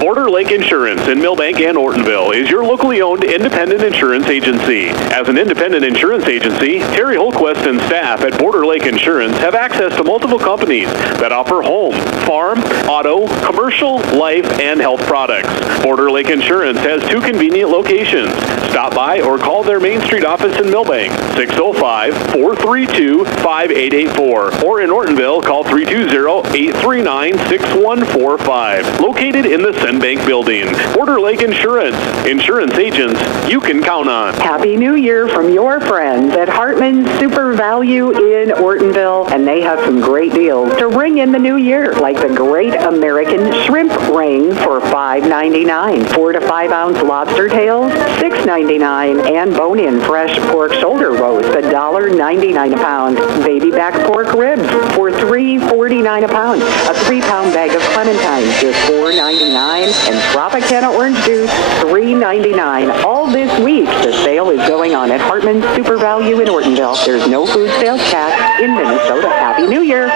Border Lake Insurance in Millbank and Ortonville is your locally owned independent insurance agency. As an independent insurance agency, Terry Holquist and staff at Border Lake Insurance have access to multiple companies that offer home, farm, auto, commercial, life, and health products. Border Lake Insurance has 2 convenient locations. Stop by or call their Main Street office in Millbank, 605-432-5884. Or in Ortonville, call 320-839-6145. Located in the Bank Building. Border Lake Insurance. Insurance agents you can count on. Happy New Year from your friends at Hartman's Super Value in Ortonville, and they have some great deals to ring in the new year, like the Great American Shrimp Ring for $5.99, 4 to 5 ounce lobster tails, $6.99, and bone-in fresh pork shoulder roast, $1.99 a pound, baby back pork ribs for $3.49 a pound, a 3-pound bag of clementines, just $4.99. And Tropicana orange juice, $3.99. All this week, the sale is going on at Hartman's Super Value in Ortonville. There's no food sales tax in Minnesota. Happy New Year.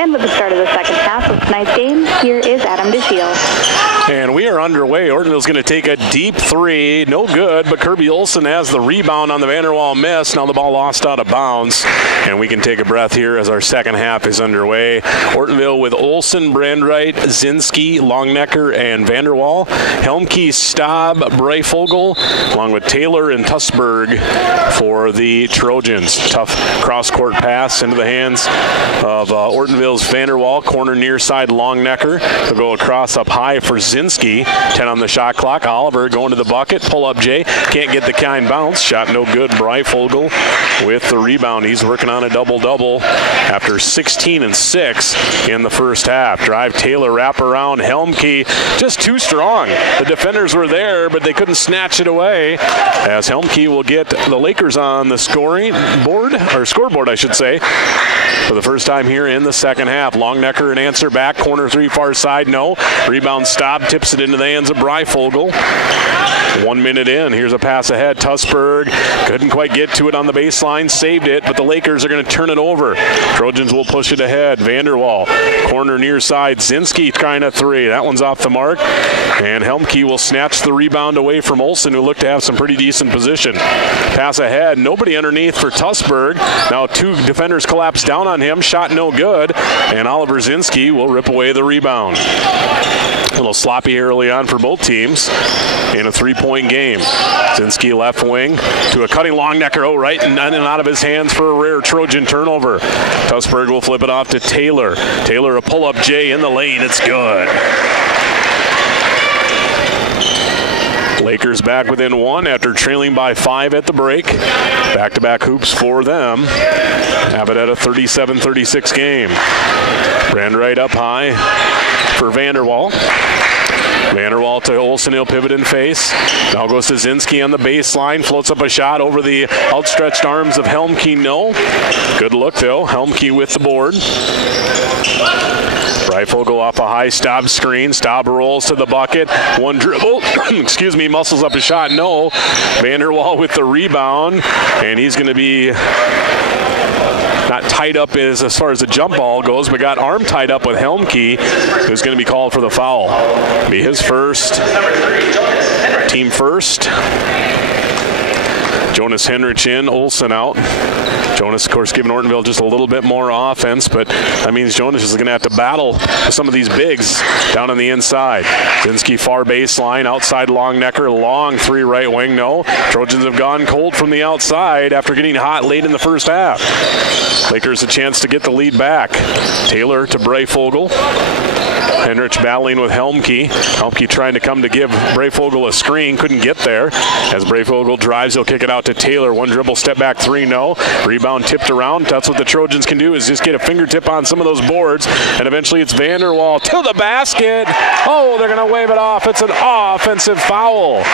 And with the start of the second half of tonight's game, here is Adam DeShiel. And we are underway. Ortonville's going to take a deep 3. No good, but Kirby Olsen has the rebound on the Vanderwall miss. Now the ball lost out of bounds. And we can take a breath here as our second half is underway. Ortonville with Olsen, Brandwright, Zinski, Longnecker, and Vanderwall. Helmke, Staub, Breifogel, along with Taylor and Tussberg for the Trojans. Tough cross-court pass into the hands of Ortonville's Vanderwall. Corner near side, Longnecker. They'll go across up high for Zinski. 10 on the shot clock. Oliver going to the bucket. Pull up Jay. Can't get the kind bounce. Shot no good. Breifogel with the rebound. He's working on a double-double after 16 and 6 in the first half. Drive Taylor, wrap around Helmke. Just too strong. The defenders were there, but they couldn't snatch it away, as Helmke will get the Lakers on the scoring board, or scoreboard, I should say, for the first time here in the second half. Longnecker an answer back. Corner 3 far side. No. Rebound Staub tips it into the hands of Breifogel. 1 minute in. Here's a pass ahead. Tussberg couldn't quite get to it on the baseline. Saved it, but the Lakers are going to turn it over. Trojans will push it ahead. Vanderwall. Corner near side. Zinski trying a 3. That one's off the mark. And Helmke will snatch the rebound away from Olsen, who looked to have some pretty decent position. Pass ahead. Nobody underneath for Tussberg. Now 2 defenders collapse down on him. Shot no good. And Oliver Zinski will rip away the rebound. A little sloppy early on for both teams in a 3-point game. Zinski left wing to a cutting Longnecker. Oh, right and out of his hands for a rare Trojan turnover. Tussberg will flip it off to Taylor. Taylor a pull-up J in the lane. It's good. Lakers back within 1 after trailing by 5 at the break. Back-to-back hoops for them. Have it at a 37-36 game. Brandwright up high for Vanderwall. Vanderwall to Olsen, he'll pivot and face. Now goes to Zinski on the baseline, floats up a shot over the outstretched arms of Helmke, no. Good look though, Helmke with the board. Breifogel off a high Staub screen. Staub rolls to the bucket. One dribble. Excuse me, muscles up a shot. No. Vanderwall with the rebound. And he's going to be not tied up as far as the jump ball goes, but got arm tied up with Helmke, who's going to be called for the foul. Be his first. Team first. Jonas Henrich in, Olsen out. Jonas, of course, giving Ortonville just a little bit more offense, but that means Jonas is going to have to battle with some of these bigs down on the inside. Zinski far baseline, outside Longnecker, long three right wing, no. Trojans have gone cold from the outside after getting hot late in the first half. Lakers a chance to get the lead back. Taylor to Breifogel. Henrich battling with Helmke. Helmke trying to come to give Breifogel a screen, couldn't get there. As Breifogel drives, he'll kick it out to Taylor. One dribble, step back three, no. Rebound tipped around. That's what the Trojans can do, is just get a fingertip on some of those boards, and eventually it's Vanderwall to the basket. Oh, they're going to wave it off. It's an offensive foul.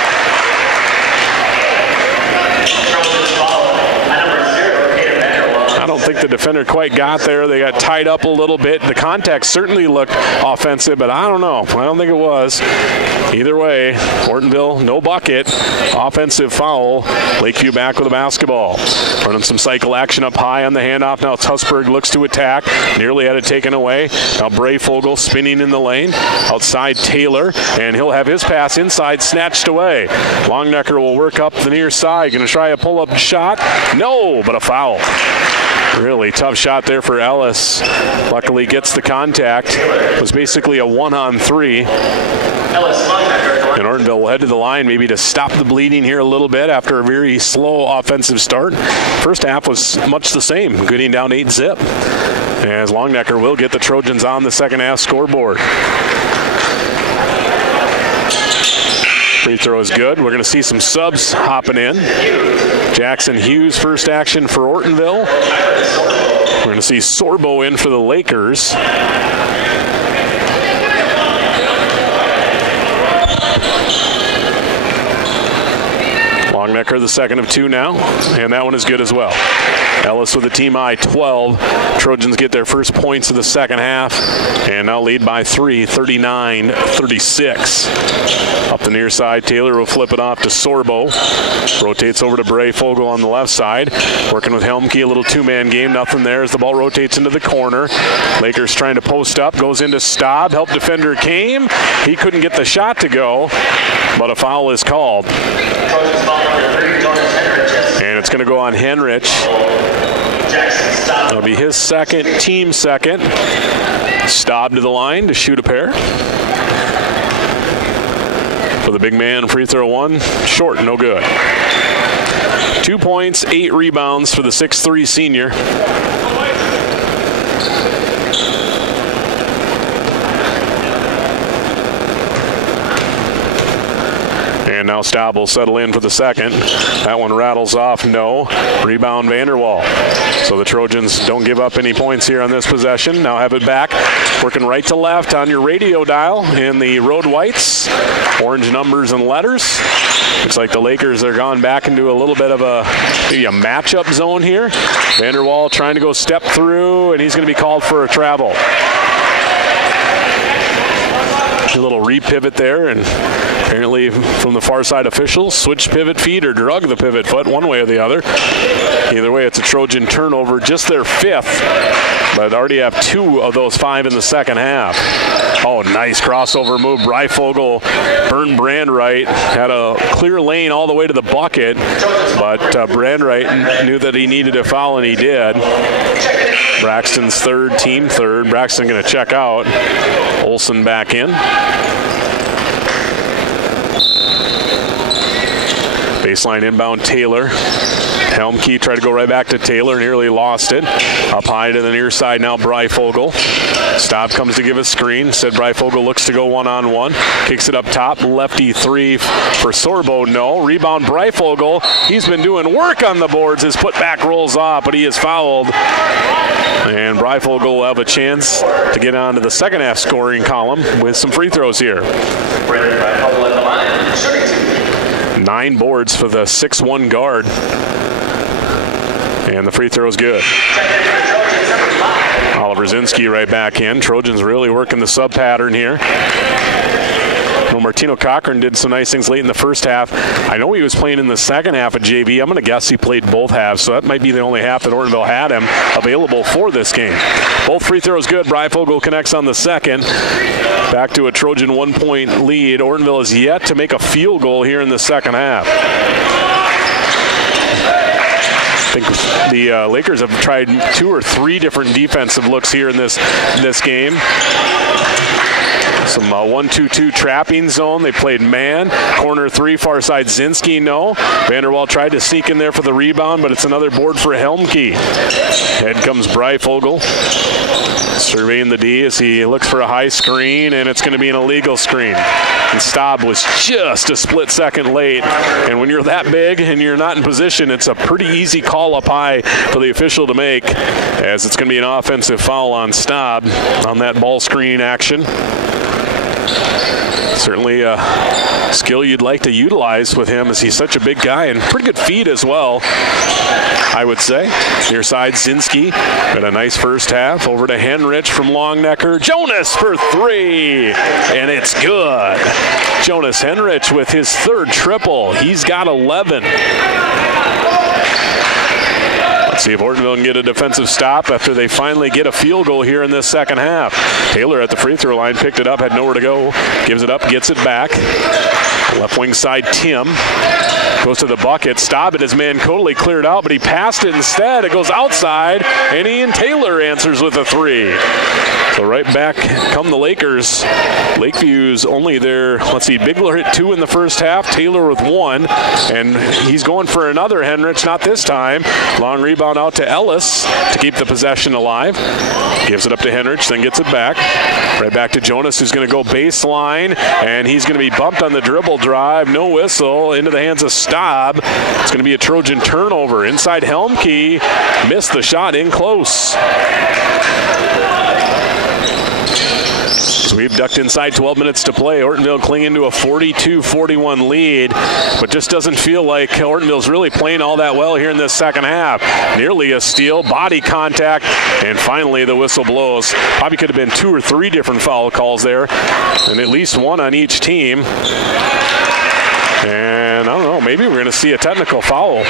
I don't think the defender quite got there. They got tied up a little bit. The contact certainly looked offensive, but I don't know. I don't think it was. Either way, Ortonville, no bucket. Offensive foul. Lakeview back with the basketball. Running some cycle action up high on the handoff. Now Tussberg looks to attack. Nearly had it taken away. Now Breifogel spinning in the lane. Outside Taylor, and he'll have his pass inside snatched away. Longnecker will work up the near side. Going to try a pull-up shot. No, but a foul. Really tough shot there for Ellis. Luckily gets the contact. It was basically a 1-on-3. And Ortonville will head to the line maybe to stop the bleeding here a little bit after a very slow offensive start. First half was much the same, getting down 8-zip. As Longnecker will get the Trojans on the second half scoreboard. Free throw is good. We're going to see some subs hopping in. Jackson Hughes first action for Ortonville. We're going to see Sorbo in for the Lakers. Longnecker, the second of two now, and that one is good as well. Ellis with a team high 12. Trojans get their first points of the second half and now lead by 3, 39-36. Up the near side, Taylor will flip it off to Sorbo. Rotates over to Breifogel on the left side. Working with Helmke, a little two-man game. Nothing there as the ball rotates into the corner. Lakers trying to post up. Goes into Staub. Help defender came. He couldn't get the shot to go, but a foul is called. And it's going to go on Henrich. That'll be his second, team second. Staub to the line to shoot a pair. For the big man, free throw one, short, no good. 2 points, 8 rebounds for the 6'3" senior. And now Staub will settle in for the second. That one rattles off, no. Rebound Vanderwall. So the Trojans don't give up any points here on this possession. Now have it back. Working right to left on your radio dial in the road whites. Orange numbers and letters. Looks like the Lakers are gone back into a little bit of maybe a matchup zone here. Vanderwall trying to go step through, and he's going to be called for a travel. A little re-pivot there, and apparently from the far side officials, switch pivot feet or drug the pivot foot, one way or the other. Either way, it's a Trojan turnover, just their 5th, but already have 2 of those 5 in the second half. Oh, nice crossover move. Breifogel burned Brandwright, had a clear lane all the way to the bucket, but Brandwright knew that he needed a foul, and he did. Braxton's third, team third. Braxton going to check out. Olsen back in. Baseline inbound Taylor. Helmke tried to go right back to Taylor, nearly lost it. Up high to the near side now, Breifogel. Staub comes to give a screen. Said Breifogel looks to go one-on-one. Kicks it up top, lefty three for Sorbo, no. Rebound Breifogel. He's been doing work on the boards. His putback rolls off, but he is fouled. And Breifogel will have a chance to get onto the second half scoring column with some free throws here. 9 boards for the 6'1" guard. And the free throw is good. Oliver Zinski right back in. Trojans really working the sub pattern here. Well, Martino Cochran did some nice things late in the first half. I know he was playing in the second half at JV. I'm going to guess he played both halves, so that might be the only half that Ortonville had him available for this game. Both free throws good. Breifogel connects on the second. Back to a Trojan 1-point lead. Ortonville is yet to make a field goal here in the second half. I think the Lakers have tried 2 or 3 different defensive looks here in this game. Some 1-2-2 trapping zone. They played man. Corner 3, far side Zinski, no. Vanderwall tried to sneak in there for the rebound, but it's another board for Helmke. Head comes Breifogel. Surveying the D as he looks for a high screen, and it's going to be an illegal screen. And Staub was just a split second late. And when you're that big and you're not in position, it's a pretty easy call up high for the official to make, as it's going to be an offensive foul on Staub on that ball screen action. Certainly a skill you'd like to utilize with him, as he's such a big guy and pretty good feet as well, I would say. Near side, Zinski got a nice first half. Over to Henrich from Longnecker. Jonas for 3, and it's good. Jonas Henrich with his 3rd triple. He's got 11. Let's see if Ortonville can get a defensive stop after they finally get a field goal here in this second half. Taylor at the free throw line, picked it up, had nowhere to go. Gives it up, gets it back. Left wing side, Tim. Goes to the bucket. Staub it, his man totally cleared out, but he passed it instead. It goes outside, and Ian Taylor answers with a 3. So right back come the Lakers. Lakeview's only there. Let's see, Bigler hit 2 in the first half, Taylor with 1, and he's going for another. Henrich, not this time. Long rebound out to Ellis to keep the possession alive. Gives it up to Henrich, then gets it back. Right back to Jonas, who's going to go baseline, and he's going to be bumped on the dribble drive. No whistle, into the hands of Staub. It's going to be a Trojan turnover. Inside Helmke, missed the shot in close. So we've ducked inside, 12 minutes to play. Ortonville clinging to a 42-41 lead, but just doesn't feel like Ortonville's really playing all that well here in this second half. Nearly a steal, body contact, and finally the whistle blows. Probably could have been 2 or 3 different foul calls there, and at least 1 on each team. And I don't know, maybe we're going to see a technical foul.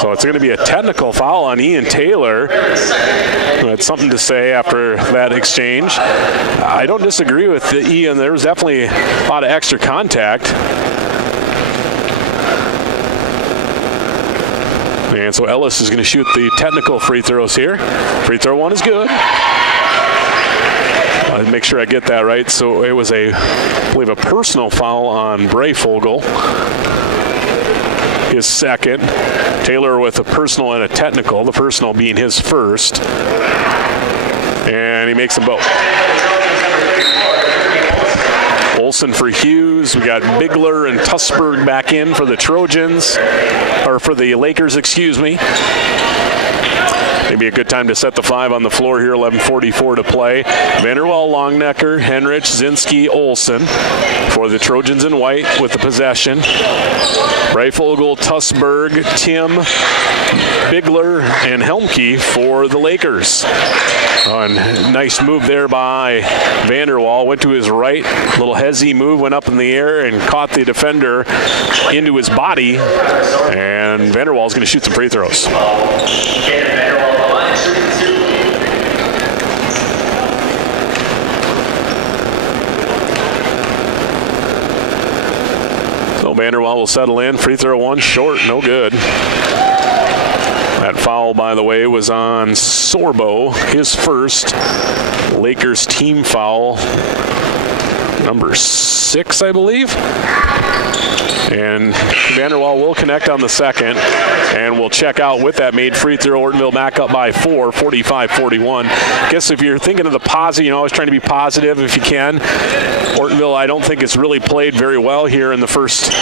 So it's going to be a technical foul on Ian Taylor. Had something to say after that exchange. I don't disagree with Ian. There was definitely a lot of extra contact. And so Ellis is going to shoot the technical free throws here. Free throw 1 is good. I'll make sure I get that right. So it was I believe a personal foul on Breifogel. His second. Taylor with a personal and a technical, the personal being his first. And he makes them both. Olsen for Hughes. We got Bigler and Tussberg back in for the Trojans, or for the Lakers, excuse me. Maybe a good time to set the 5 on the floor here, 11:44 to play. Vanderwall, Longnecker, Henrich, Zinski, Olsen for the Trojans in white with the possession. Breifogel, Tussberg, Tim, Bigler, and Helmke for the Lakers. And nice move there by Vanderwall. Went to his right, little hezzy move, went up in the air and caught the defender into his body. And Vanderwall's going to shoot some free throws. So Vanderwall will settle in. Free throw 1 short, no good. That foul, by the way, was on Sorbo, his first. Lakers team foul, number 6, I believe. And Vanderwall will connect on the second, and we'll check out with that made free throw. Ortonville back up by 4, 45-41. I guess if you're thinking of the positive, always trying to be positive if you can. Ortonville, I don't think it's really played very well here in the first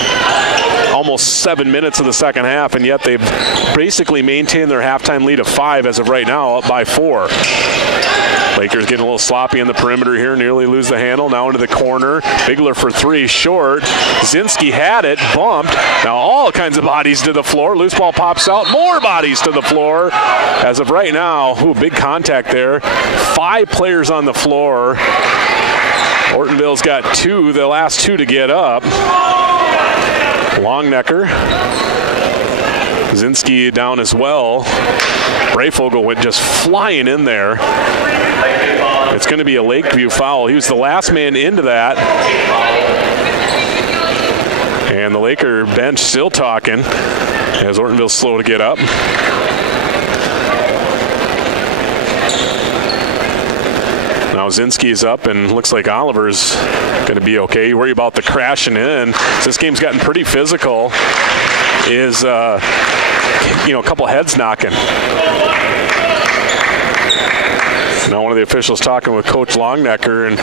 almost 7 minutes of the second half, and yet they've basically maintained their halftime lead of 5 as of right now, up by 4. Lakers getting a little sloppy in the perimeter here, nearly lose the handle. Now into the corner. Bigler for 3, short. Zinski had it, bumped. Now all kinds of bodies to the floor. Loose ball pops out, more bodies to the floor. As of right now, big contact there. 5 players on the floor. Ortonville's got 2, the last 2 to get up. Longnecker. Zinski down as well. Brayfogle went just flying in there. It's going to be a Lakeview foul. He was the last man into that. And the Laker bench still talking as Ortonville's slow to get up. Now Zinski's up, and looks like Oliver's going to be okay. You worry about the crashing in. This game's gotten pretty physical. Is a couple heads knocking. Now one of the officials talking with Coach Longnecker, and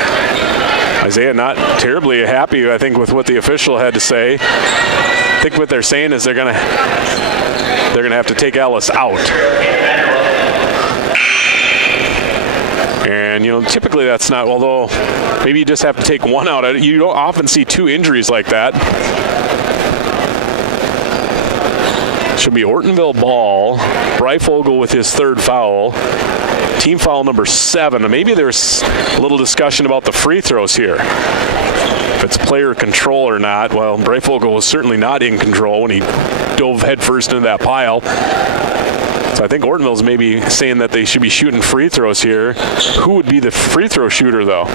Isaiah not terribly happy, I think, with what the official had to say. I think what they're saying is they're gonna have to take Ellis out. And, typically that's not, although maybe you just have to take one out. You don't often see 2 injuries like that. Should be Ortonville ball. Brayfogle with his 3rd foul. Team foul number 7. Maybe there's a little discussion about the free throws here. If it's player control or not. Well, Brayfogle was certainly not in control when he dove headfirst into that pile. So I think Ortonville's maybe saying that they should be shooting free throws here. Who would be the free throw shooter, though?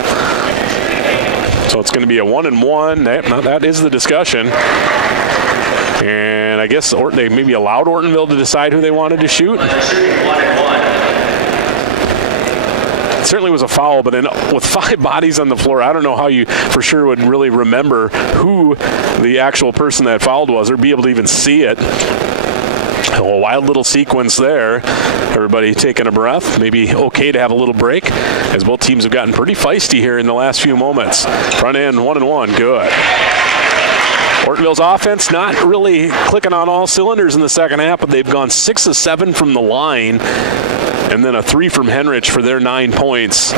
So it's going to be a 1-and-1. That is the discussion. And I guess they maybe allowed Ortonville to decide who they wanted to shoot. They're shooting 1-and-1. It certainly was a foul, but with 5 bodies on the floor, I don't know how you for sure would really remember who the actual person that fouled was or be able to even see it. A wild little sequence there. Everybody taking a breath. Maybe okay to have a little break, as both teams have gotten pretty feisty here in the last few moments. Front end 1-and-1, good. Ortonville's offense not really clicking on all cylinders in the second half, but they've gone 6 of 7 from the line, and then a 3 from Henrich for their 9 points.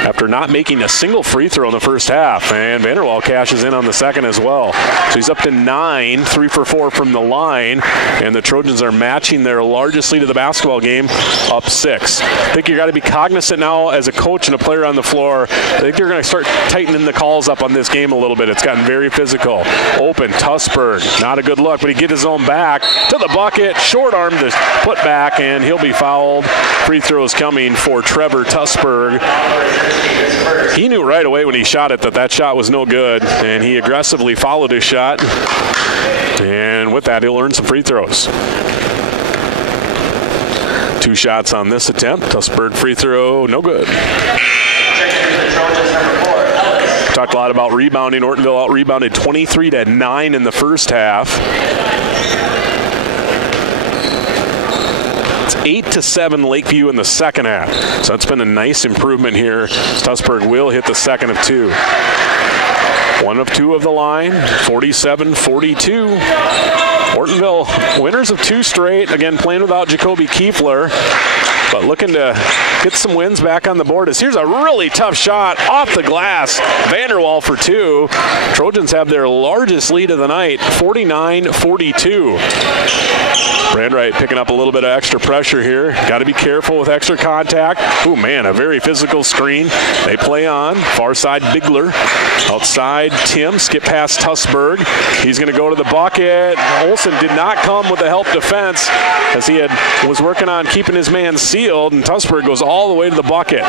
After not making a single free throw in the first half, and Vanderwall cashes in on the second as well. So he's up to 9, 3 for 4 from the line, and the Trojans are matching their largest lead of the basketball game, up 6. I think you got to be cognizant now as a coach and a player on the floor. I think you're going to start tightening the calls up on this game a little bit. It's gotten very physical. Open, Tussberg, not a good look, but he gets his own back to the bucket, short arm to put back, and he'll be fouled. Free throws coming for Trevor Tussberg. He knew right away when he shot it that shot was no good, and he aggressively followed his shot. And with that, he'll earn some free throws. 2 shots on this attempt. Tussberg free throw, no good. Talked a lot about rebounding. Ortonville out-rebounded 23-9 in the first half. 8-7 Lakeview in the second half. So that's been a nice improvement here. Tussberg will hit the second of 2. 1 of 2 of the line, 47-42. Ortonville winners of 2 straight. Again, playing without Jacoby Kiefler, but looking to get some wins back on the board. Here's a really tough shot off the glass. Vanderwall for 2. Trojans have their largest lead of the night, 49-42. Brandwright picking up a little bit of extra pressure here. Got to be careful with extra contact. Oh man, a very physical screen. They play on. Far side, Bigler. Outside, Tim. Skip past Tussberg. He's going to go to the bucket. Olsen did not come with the help defense as he was working on keeping his man sealed, and Tussberg goes all the way to the bucket.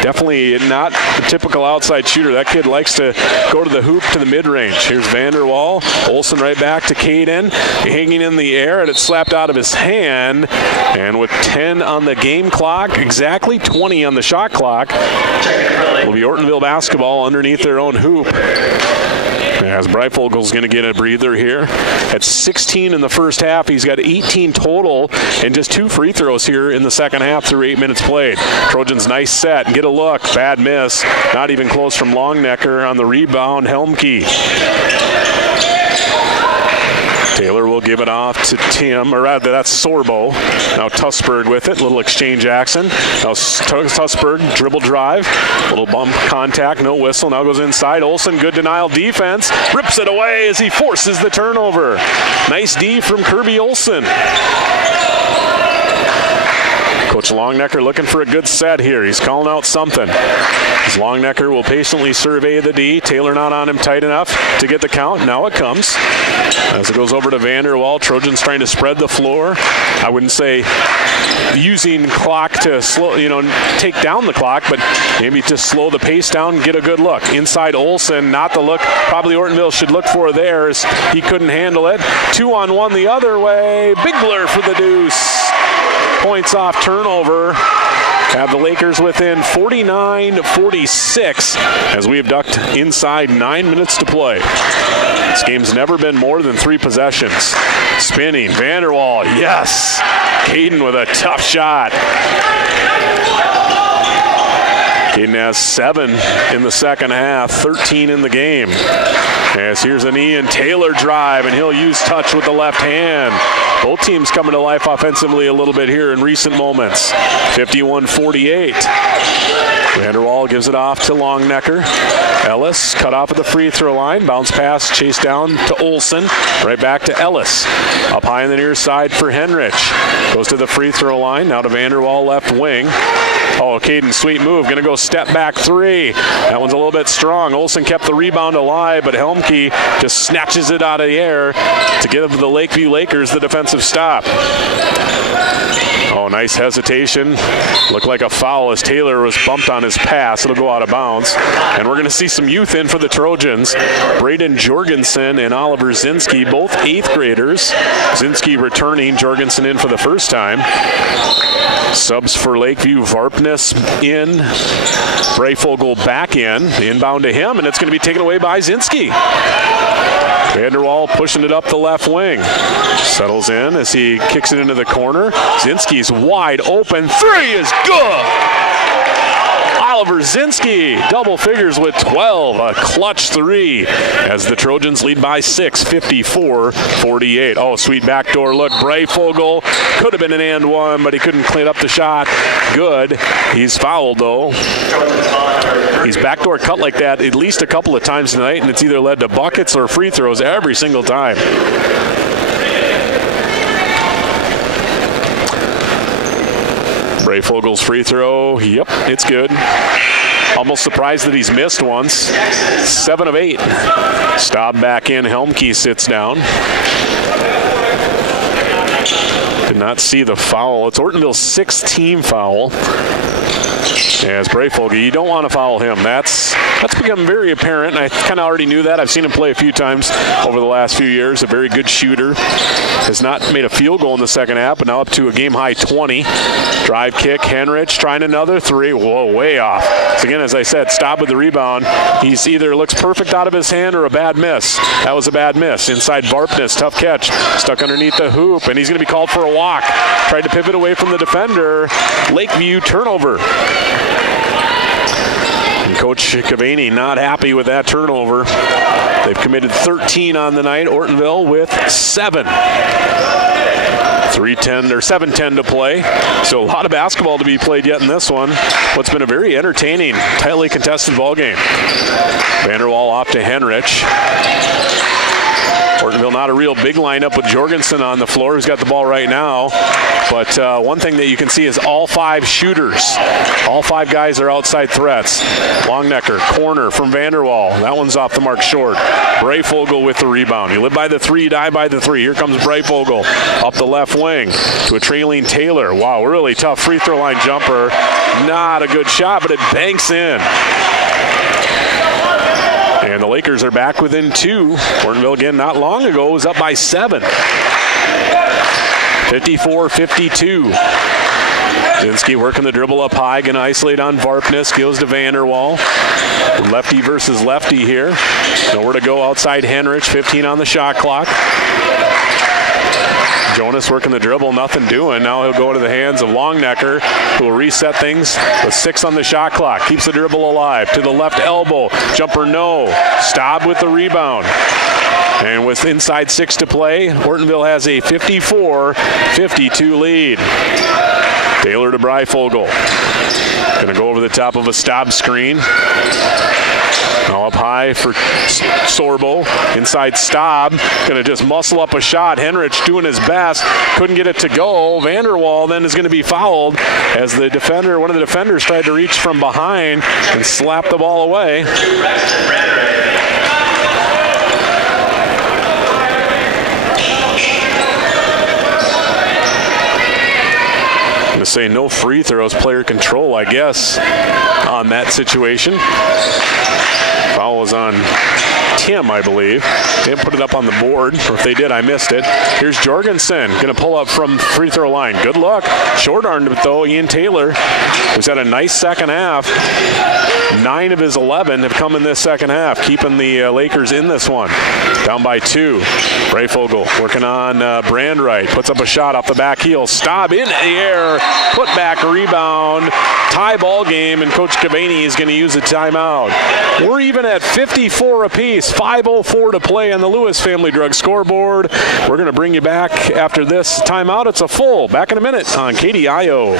Definitely not the typical outside shooter. That kid likes to go to the hoop to the mid-range. Here's Vanderwall. Olsen right back to Caden. Hanging in the air, and it's slapped out of his hand. And with 10 on the game clock, exactly 20 on the shot clock, will be Ortonville basketball underneath their own hoop. As Breifogel's going to get a breather here. At 16 in the first half, he's got 18 total and just 2 free throws here in the second half through 8 minutes played. Trojans nice set. Get a look. Bad miss. Not even close from Longnecker on the rebound. Helmke. Taylor will give it off to Tim, or rather that's Sorbo. Now Tussberg with it, little exchange action. Now Tussberg, dribble drive, little bump contact, no whistle. Now goes inside, Olsen, good denial defense. Rips it away as he forces the turnover. Nice D from Kirby Olsen. Coach Longnecker looking for a good set here. He's calling out something. As Longnecker will patiently survey the D. Taylor not on him tight enough to get the count. Now it comes. As it goes over to Vanderwall, Trojans trying to spread the floor. I wouldn't say using clock to slow, take down the clock, but maybe to slow the pace down and get a good look. Inside Olsen, not the look probably Ortonville should look for there as he couldn't handle it. 2-on-1 the other way. Big blur for the deuce. Points off turnover. Have the Lakers within 49-46 as we abduct inside 9 minutes to play. This game's never been more than 3 possessions. Spinning, Vanderwall, yes! Caden with a tough shot. Caden has 7 in the second half, 13 in the game. As here's an Ian Taylor drive, and he'll use touch with the left hand. Both teams coming to life offensively a little bit here in recent moments. 51-48. Vanderwall gives it off to Longnecker. Ellis cut off at the free throw line. Bounce pass, chase down to Olsen. Right back to Ellis. Up high on the near side for Henrich. Goes to the free throw line. Now to Vanderwall left wing. Oh, Caden, sweet move. Going to go step back 3. That one's a little bit strong. Olsen kept the rebound alive, but Helmke just snatches it out of the air to give the Lakeview Lakers the defensive stop. Oh, nice hesitation. Looked like a foul as Taylor was bumped on his pass. It'll go out of bounds. And we're going to see some youth in for the Trojans. Braden Jorgensen and Oliver Zinski, both 8th graders. Zinski returning, Jorgensen in for the first time. Subs for Lakeview, Varpness in, Breifogel back in, inbound to him, and it's going to be taken away by Zinski. Vanderwall pushing it up the left wing. Settles in as he kicks it into the corner. Zinski's wide open. 3 is good! Oliver Zinski, double figures with 12, a clutch 3 as the Trojans lead by 6, 54-48. Oh, sweet backdoor look. Breifogel could have been an and one, but he couldn't clean up the shot. Good. He's fouled, though. He's backdoor cut like that at least a couple of times tonight, and it's either led to buckets or free throws every single time. Breifogel's free throw, yep, it's good. Almost surprised that he's missed once. 7 of 8. Staub back in, Helmke sits down. Did not see the foul. It's Ortonville's 6th team foul. As Breifogel, you don't want to foul him. That's become very apparent, and I kind of already knew that. I've seen him play a few times over the last few years. A very good shooter. Has not made a field goal in the second half, but now up to a game-high 20. Drive kick, Henrich trying another 3. Whoa, way off. So again, as I said, Staub with the rebound. He's either looks perfect out of his hand or a bad miss. That was a bad miss. Inside Varpness, tough catch. Stuck underneath the hoop, and he's going to be called for a walk. Tried to pivot away from the defender. Lakeview turnover. And Coach Cavani not happy with that turnover. They've committed 13 on the night. Ortonville with 7. 7:10 to play. So a lot of basketball to be played yet in this one. What's been a very entertaining, tightly contested ball game. Vanderwall off to Henrich. Ortonville not a real big lineup with Jorgensen on the floor, who's got the ball right now. But one thing that you can see is all 5 shooters. All 5 guys are outside threats. Longnecker, corner from Vanderwall. That one's off the mark short. Breifogel with the rebound. You live by the 3, die by the 3. Here comes Breifogel up the left wing to a trailing Taylor. Wow, really tough free throw line jumper. Not a good shot, but it banks in. And the Lakers are back within 2. Ortonville, again, not long ago, was up by 7. 54-52. Zinski working the dribble up high, going to isolate on Varpness, goes to Vanderwall. Lefty versus lefty here. Nowhere to go outside Henrich, 15 on the shot clock. Jonas working the dribble, nothing doing. Now he'll go to the hands of Longnecker, who will reset things with 6 on the shot clock. Keeps the dribble alive. To the left elbow. Jumper no. Staub with the rebound. And with inside 6 to play, Ortonville has a 54-52 lead. Taylor to Breifogel. Going to go over the top of a Staub screen. Now up high for Sorbo. Inside Staub. Going to just muscle up a shot. Henrich doing his best. Couldn't get it to go. Vanderwall then is going to be fouled as the defender, one of the defenders, tried to reach from behind and slap the ball away. I'm going to say no free throws, player control, I guess, on that situation. Foul was on Tim, I believe. They didn't put it up on the board, or if they did, I missed it. Here's Jorgensen, going to pull up from free throw line. Good luck. Short-armed it, though. Ian Taylor, who's had a nice second half. 9 of his 11 have come in this second half, keeping the Lakers in this one. Down by 2. Breifogel working on Brandwright. Puts up a shot off the back heel. Staub in the air. Put back rebound. Tie ball game, and Coach Cabaney is going to use a timeout. We're even at 54 apiece. 5:04 to play on the Lewis Family Drug scoreboard. We're going to bring you back after this timeout. It's a full. Back in a minute on KDIO.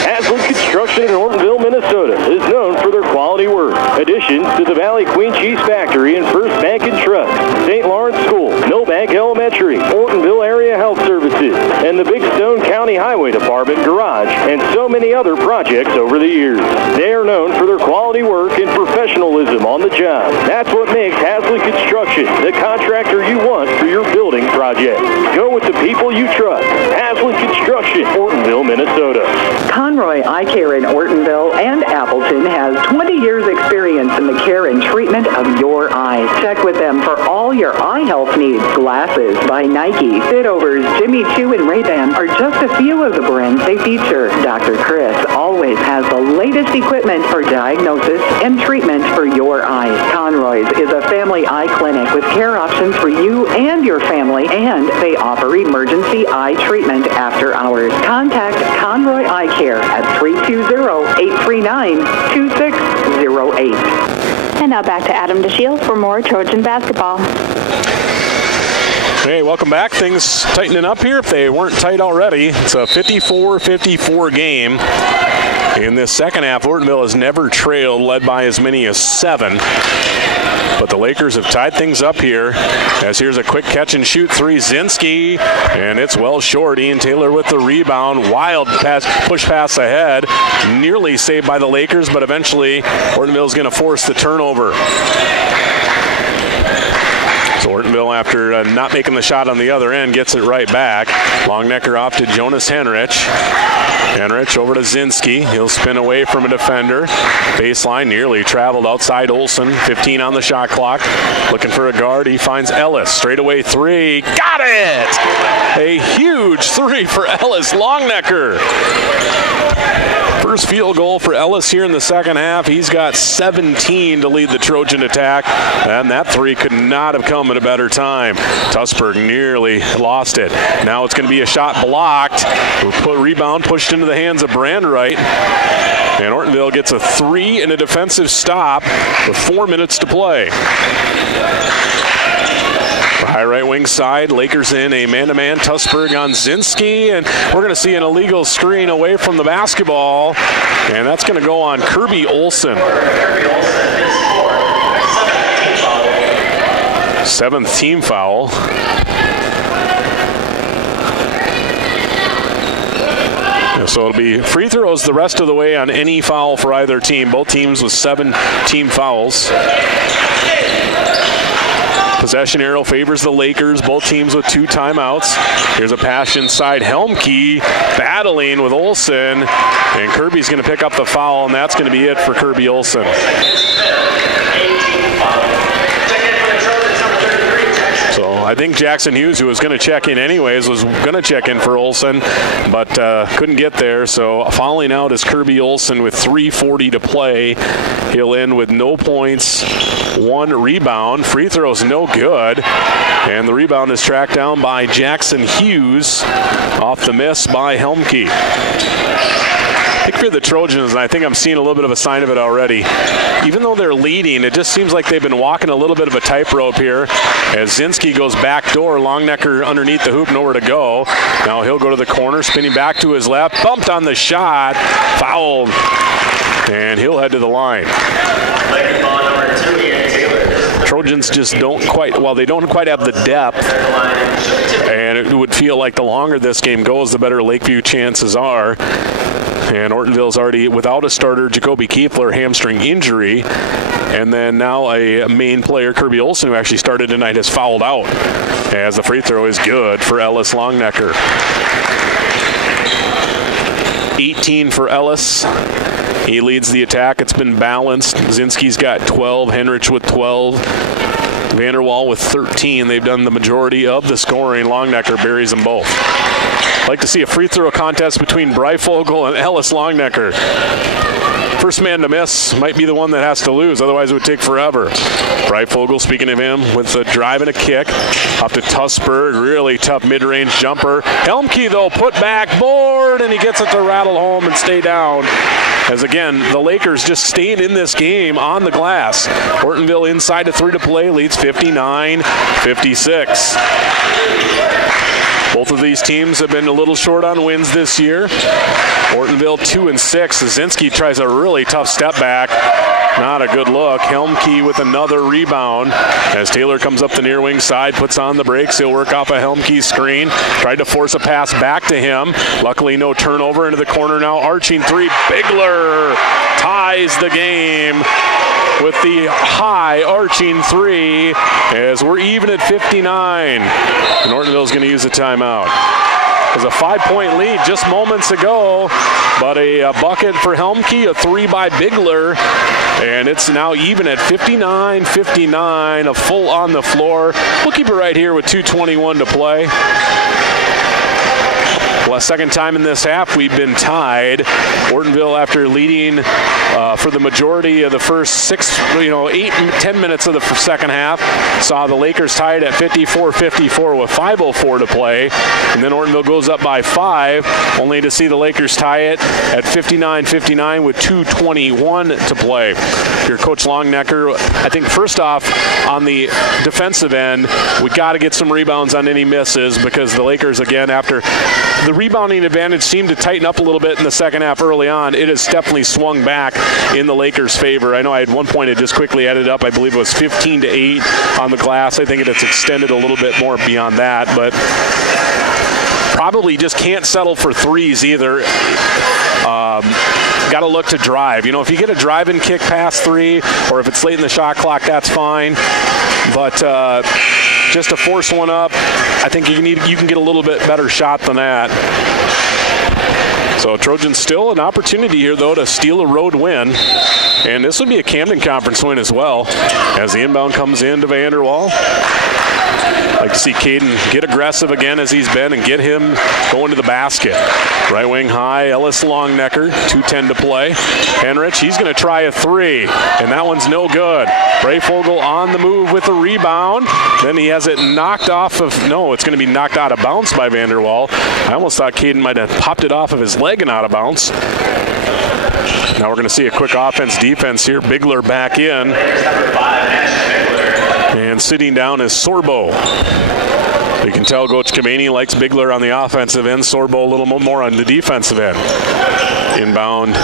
Haslam Construction in Ortonville, Minnesota is known for their quality work. Additions to the Valley Queen Cheese Factory and First Bank and Trust, St. Lawrence School, Millbank Elementary, Ortonville Area Health Services, and the Big Stone County Highway Department Garage, and so many other projects over the years. They are known for their quality work and professionalism on the job. That's what makes Haslam Construction the contractor you want for your building project. Go with the people you trust. Haslam Construction, Ortonville, Minnesota. Conroy Eye Care in Ortonville and Appleton has 20 years experience in the care and treatment of your eyes. Check with them for all your eye health needs. Glasses by Nike, Fitovers, Jimmy Choo, and Ray-Ban are just a few of the brands they feature. Dr. Chris always has the latest equipment for diagnosis and treatment for your eyes. Conroy's is a family eye clinic with care options for you and your family, and they offer emergency eye treatment after hours. Contact Conroy Eye Care at 320-839-2608. And now back to Adam DeShiel for more Trojan basketball. Hey, welcome back. Things tightening up here if they weren't tight already. It's a 54-54 game. In this second half, Ortonville has never trailed, led by as many as 7. But the Lakers have tied things up here, as here's a quick catch and shoot 3. Zinski, and it's well short. Ian Taylor with the rebound. Wild pass, push pass ahead. Nearly saved by the Lakers, but eventually Ortonville's going to force the turnover. So Ortonville, after not making the shot on the other end, gets it right back. Longnecker off to Jonas Henrich. Henrich over to Zinski. He'll spin away from a defender. Baseline nearly traveled outside Olsen. 15 on the shot clock. Looking for a guard. He finds Ellis. Straightaway 3. Got it! A huge 3 for Ellis. Longnecker. First field goal for Ellis here in the second half. He's got 17 to lead the Trojan attack. And that 3 could not have come at a better time. Tussberg nearly lost it. Now it's going to be a shot blocked. Rebound pushed into the hands of Brandwright. And Ortonville gets a 3 and a defensive stop with 4 minutes to play. High right wing side, Lakers in a man-to-man. Tussberg on Zinski, and we're going to see an illegal screen away from the basketball, and that's going to go on Kirby Olsen. 7th team foul. So it'll be free throws the rest of the way on any foul for either team. Both teams with 7 team fouls. Possession arrow favors the Lakers, both teams with 2 timeouts. Here's a pass inside. Helmke battling with Olsen, and Kirby's going to pick up the foul, and that's going to be it for Kirby Olsen. So I think Jackson Hughes, who was going to check in anyways, was going to check in for Olsen, but couldn't get there. So fouling out is Kirby Olsen with 3:40 to play. He'll end with no points, 1 rebound. Free throw's no good. And the rebound is tracked down by Jackson Hughes off the miss by Helmke. I think for the Trojans, and I think I'm seeing a little bit of a sign of it already, even though they're leading, it just seems like they've been walking a little bit of a tightrope here as Zinski goes back door, Longnecker underneath the hoop, nowhere to go. Now he'll go to the corner, spinning back to his left, bumped on the shot, fouled, and he'll head to the line. Trojans just don't quite, well, they don't quite have the depth, and it would feel like the longer this game goes, the better Lakeview chances are. And Ortonville's already without a starter, Jacoby Kiefler, hamstring injury. And then now a main player, Kirby Olsen, who actually started tonight, has fouled out as the free throw is good for Ellis Longnecker. 18 for Ellis. He leads the attack. It's been balanced. Zinski's got 12, Henrich with 12. Vanderwall with 13. They've done the majority of the scoring. Longnecker buries them both. Like to see a free throw contest between Breifogel and Ellis Longnecker. First man to miss might be the one that has to lose, otherwise it would take forever. Breifogel, speaking of him, with a drive and a kick. Up to Tussberg, really tough mid-range jumper. Helmke, though, put back, board, and he gets it to rattle home and stay down. As again, the Lakers just staying in this game on the glass. Ortonville inside to 3 to play, leads 59-56. Both of these teams have been a little short on wins this year. Ortonville 2-6. Zinski tries a really tough step back. Not a good look. Helmke with another rebound as Taylor comes up the near wing side, puts on the brakes. He'll work off a Helmke screen. Tried to force a pass back to him. Luckily, no turnover into the corner now. Arching three. Bigler ties the game with the high arching three as we're even at 59. And Ortonville's going to use a timeout. It was a 5-point lead just moments ago, but a bucket for Helmke, a 3 by Bigler, and it's now even at 59-59, a full on the floor. We'll keep it right here with 2:21 to play. Well, second time in this half we've been tied. Ortonville, after leading for the majority of the first 8-10 minutes of the second half, saw the Lakers tied at 54-54 with 5:04 to play. And then Ortonville goes up by 5, only to see the Lakers tie it at 59-59 with 2:21 to play. Your Coach Longnecker, I think first off, on the defensive end, we got to get some rebounds on any misses because the Lakers, again, after the rebounding advantage seemed to tighten up a little bit in the second half early on. It has definitely swung back in the Lakers' favor. I know I had one point it just quickly added up. I believe it was 15-8 on the glass. I think it's extended a little bit more beyond that, but probably just can't settle for threes either. Got to look to drive. You know, if you get a drive and kick past 3, or if it's late in the shot clock, that's fine. But just to force one up, I think you can get a little bit better shot than that. So Trojans still an opportunity here, though, to steal a road win. And this would be a Camden Conference win as well, as the inbound comes in to Vanderwall. Like to see Caden get aggressive again as he's been and get him going to the basket. Right wing high, Ellis Longnecker, 2:10 to play. Henrich, he's going to try a 3, and that one's no good. Breifogel on the move with a rebound. Then he has it knocked off of, no, it's going to be knocked out of bounds by Vanderwall. I almost thought Caden might have popped it off of his leg and out of bounds. Now we're going to see a quick offense-defense here. Bigler back in. And sitting down is Sorbo. You can tell Coach Kamani likes Bigler on the offensive end, Sorbo a little more on the defensive end. Inbound,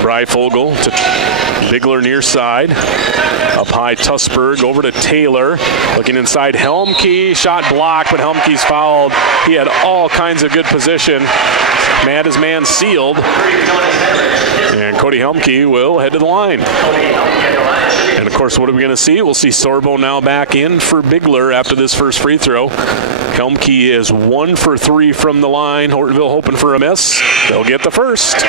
Breifogel to Bigler near side. Up high, Tussberg over to Taylor. Looking inside, Helmke, shot blocked, but Helmke's fouled. He had all kinds of good position. Had his man sealed. And Cody Helmke will head to the line. And of course, what are we going to see? We'll see Sorbo now back in for Bigler after this first free throw. Helmke is 1 for 3 from the line. Ortonville hoping for a miss. They'll get the first.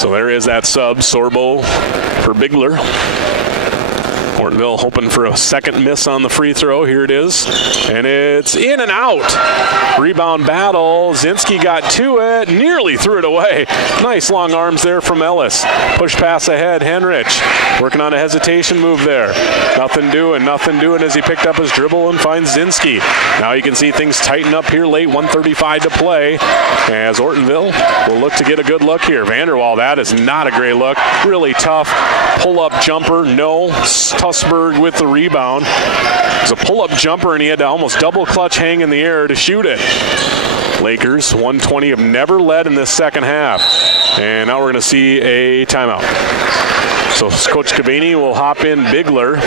So there is that sub, Sorbo for Bigler. Ortonville hoping for a second miss on the free throw. Here it is. And it's in and out. Rebound battle. Zinski got to it. Nearly threw it away. Nice long arms there from Ellis. Push pass ahead. Henrich working on a hesitation move there. Nothing doing as he picked up his dribble and finds Zinski. Now you can see things tighten up here late. 1:35 to play as Ortonville will look to get a good look here. Vanderwall, that is not a great look. Really tough. Pull-up jumper. No. Tussberg with the rebound. It was a pull-up jumper, and he had to almost double clutch hang in the air to shoot it. Lakers, 120, have never led in this second half. And now we're going to see a timeout. So Coach Cavani will hop in Bigler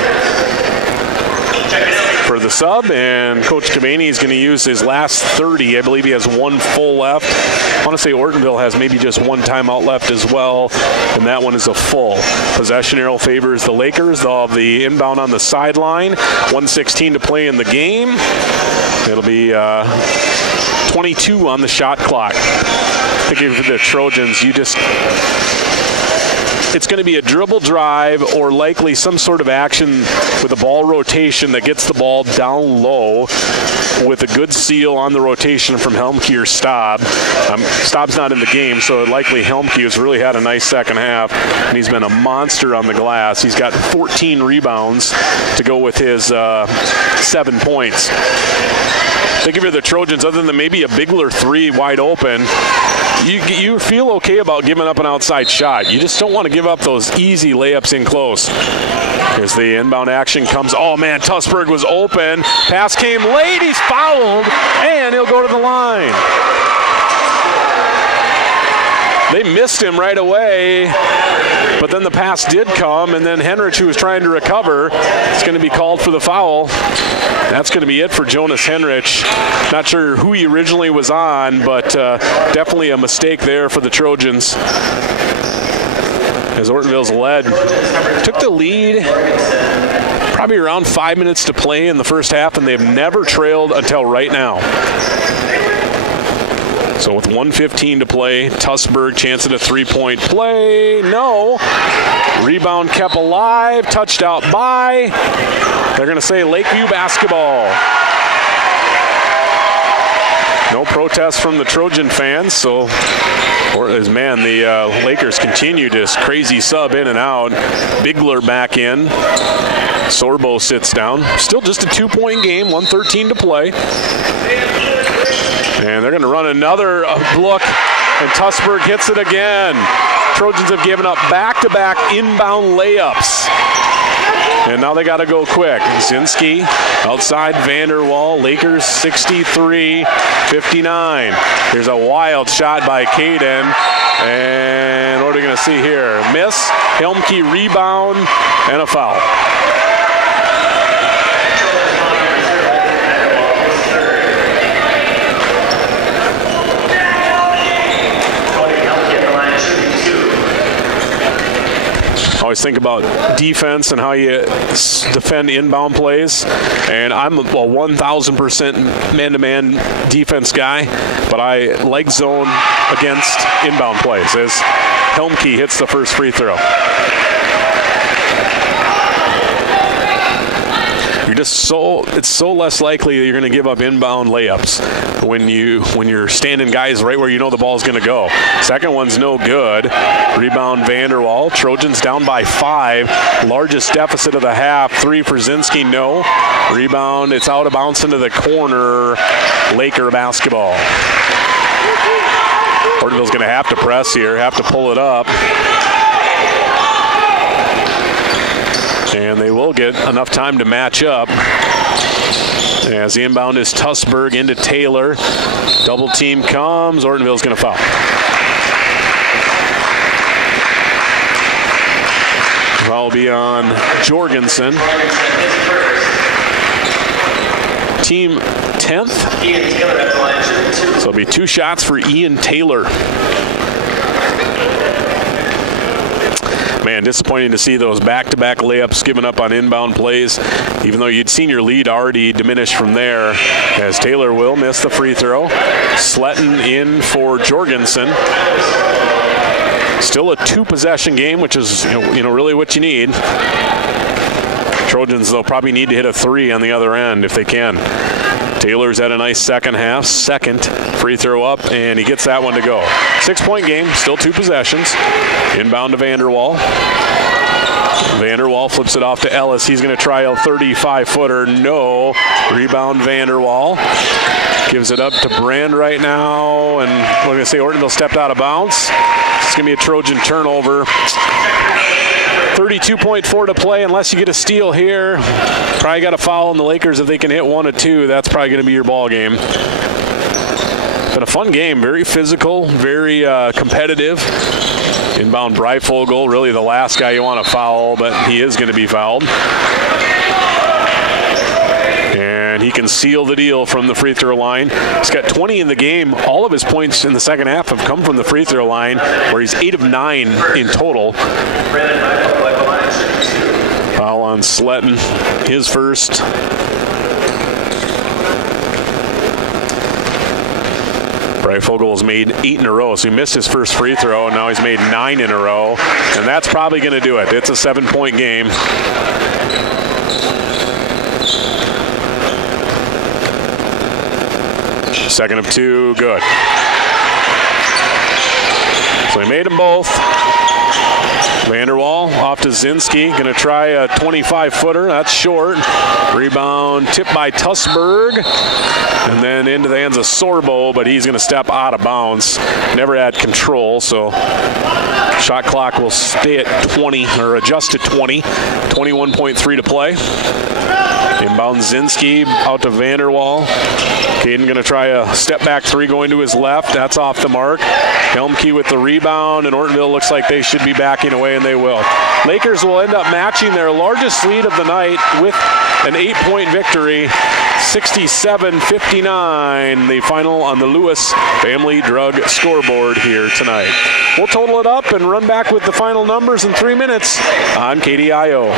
for the sub, and Coach Cavani is going to use his last 30. I believe he has one full left. I want to say Ortonville has maybe just one timeout left as well, and that one is a full. Possession arrow favors the Lakers. They'll have the inbound on the sideline. 1:16 to play in the game. It'll be 22 on the shot clock. I think for the Trojans, it's going to be a dribble drive or likely some sort of action with a ball rotation that gets the ball down low with a good seal on the rotation from Helmke or Staub. Staub's not in the game, so likely Helmke has really had a nice second half, and he's been a monster on the glass. He's got 14 rebounds to go with his 7 points. I think if you're the Trojans, other than maybe a Bigler three wide open, you feel okay about giving up an outside shot. You just don't want to give up those easy layups in close. As the inbound action comes, oh man, Tussberg was open. Pass came late, he's fouled, and he'll go to the line. They missed him right away, but then the pass did come, and then Henrich, who was trying to recover, is going to be called for the foul. That's going to be it for Jonas Henrich. Not sure who he originally was on, but definitely a mistake there for the Trojans. As Ortonville's led, took the lead probably around 5 minutes to play in the first half, and they've never trailed until right now. So with 1:15 to play, Tussberg, chance at a three-point play. No. Rebound kept alive, touched out by. They're going to say Lakeview basketball. No protest from the Trojan fans, so the Lakers continue this crazy sub in and out. Bigler back in. Sorbo sits down. Still just a 2-point game, 1:13 to play. And they're going to run another look, and Tussberg hits it again. Trojans have given up back-to-back inbound layups. And now they got to go quick. Zinski outside Vanderwall. Lakers 63-59. Here's a wild shot by Caden. And what are we going to see here? Miss, Helmke rebound, and a foul. Always think about defense and how you defend inbound plays, and I'm a 1,000% man-to-man defense guy, but I like zone against inbound plays as Helmke hits the first free throw. It's so less likely that you're going to give up inbound layups when you're standing guys right where you know the ball's going to go. Second one's no good. Rebound Vanderwall. Trojans down by 5. Largest deficit of the half. 3 for Zinski, no. Rebound, it's out of bounds into the corner. Laker basketball. Ortonville's going to have to press here, have to pull it up. And they will get enough time to match up. As the inbound is Tussberg into Taylor. Double team comes. Ortonville's going to foul. Foul will be on Jorgensen. Team 10th. So it'll be 2 shots for Ian Taylor. Man, disappointing to see those back-to-back layups given up on inbound plays, even though you'd seen your lead already diminish from there, as Taylor will miss the free throw. Sletton in for Jorgensen. Still a 2-possession game, which is really what you need. Trojans, though, probably need to hit a 3 on the other end if they can. Taylor's had a nice second half. Second free throw up, and he gets that one to go. 6-point game, still 2 possessions. Inbound to Vanderwall. Vanderwall flips it off to Ellis. He's going to try a 35-footer. No. Rebound Vanderwall. Gives it up to Brand right now, and we're going to say Ortonville stepped out of bounds. It's going to be a Trojan turnover. 32.4 to play. Unless you get a steal here, probably got a foul on the Lakers. If they can hit 1 or 2, that's probably going to be your ball game. Been a fun game, very physical, very competitive. Inbound Breifogel, really the last guy you want to foul, but he is going to be fouled. And he can seal the deal from the free throw line. He's got 20 in the game. All of his points in the second half have come from the free throw line, where he's 8 of 9 in total. Foul on Sletton, his first. Breifogel has made 8 in a row, so he missed his first free throw, and now he's made 9 in a row, and that's probably going to do it. It's a 7-point game. Second of 2, good. So he made them both. Vanderwall off to Zinski, going to try a 25-footer. That's short. Rebound tipped by Tussberg, and then into the hands of Sorbo, but he's going to step out of bounds. Never had control, so shot clock will stay at 20, or adjust to 20. 21.3 to play. Inbound Zinski out to Vanderwall. Caden going to try a step-back 3 going to his left. That's off the mark. Helmke with the rebound, and Ortonville looks like they should be backing away, and they will. Lakers will end up matching their largest lead of the night with an 8-point victory, 67-59, the final on the Lewis Family Drug scoreboard here tonight. We'll total it up and run back with the final numbers in 3 minutes on KDIO.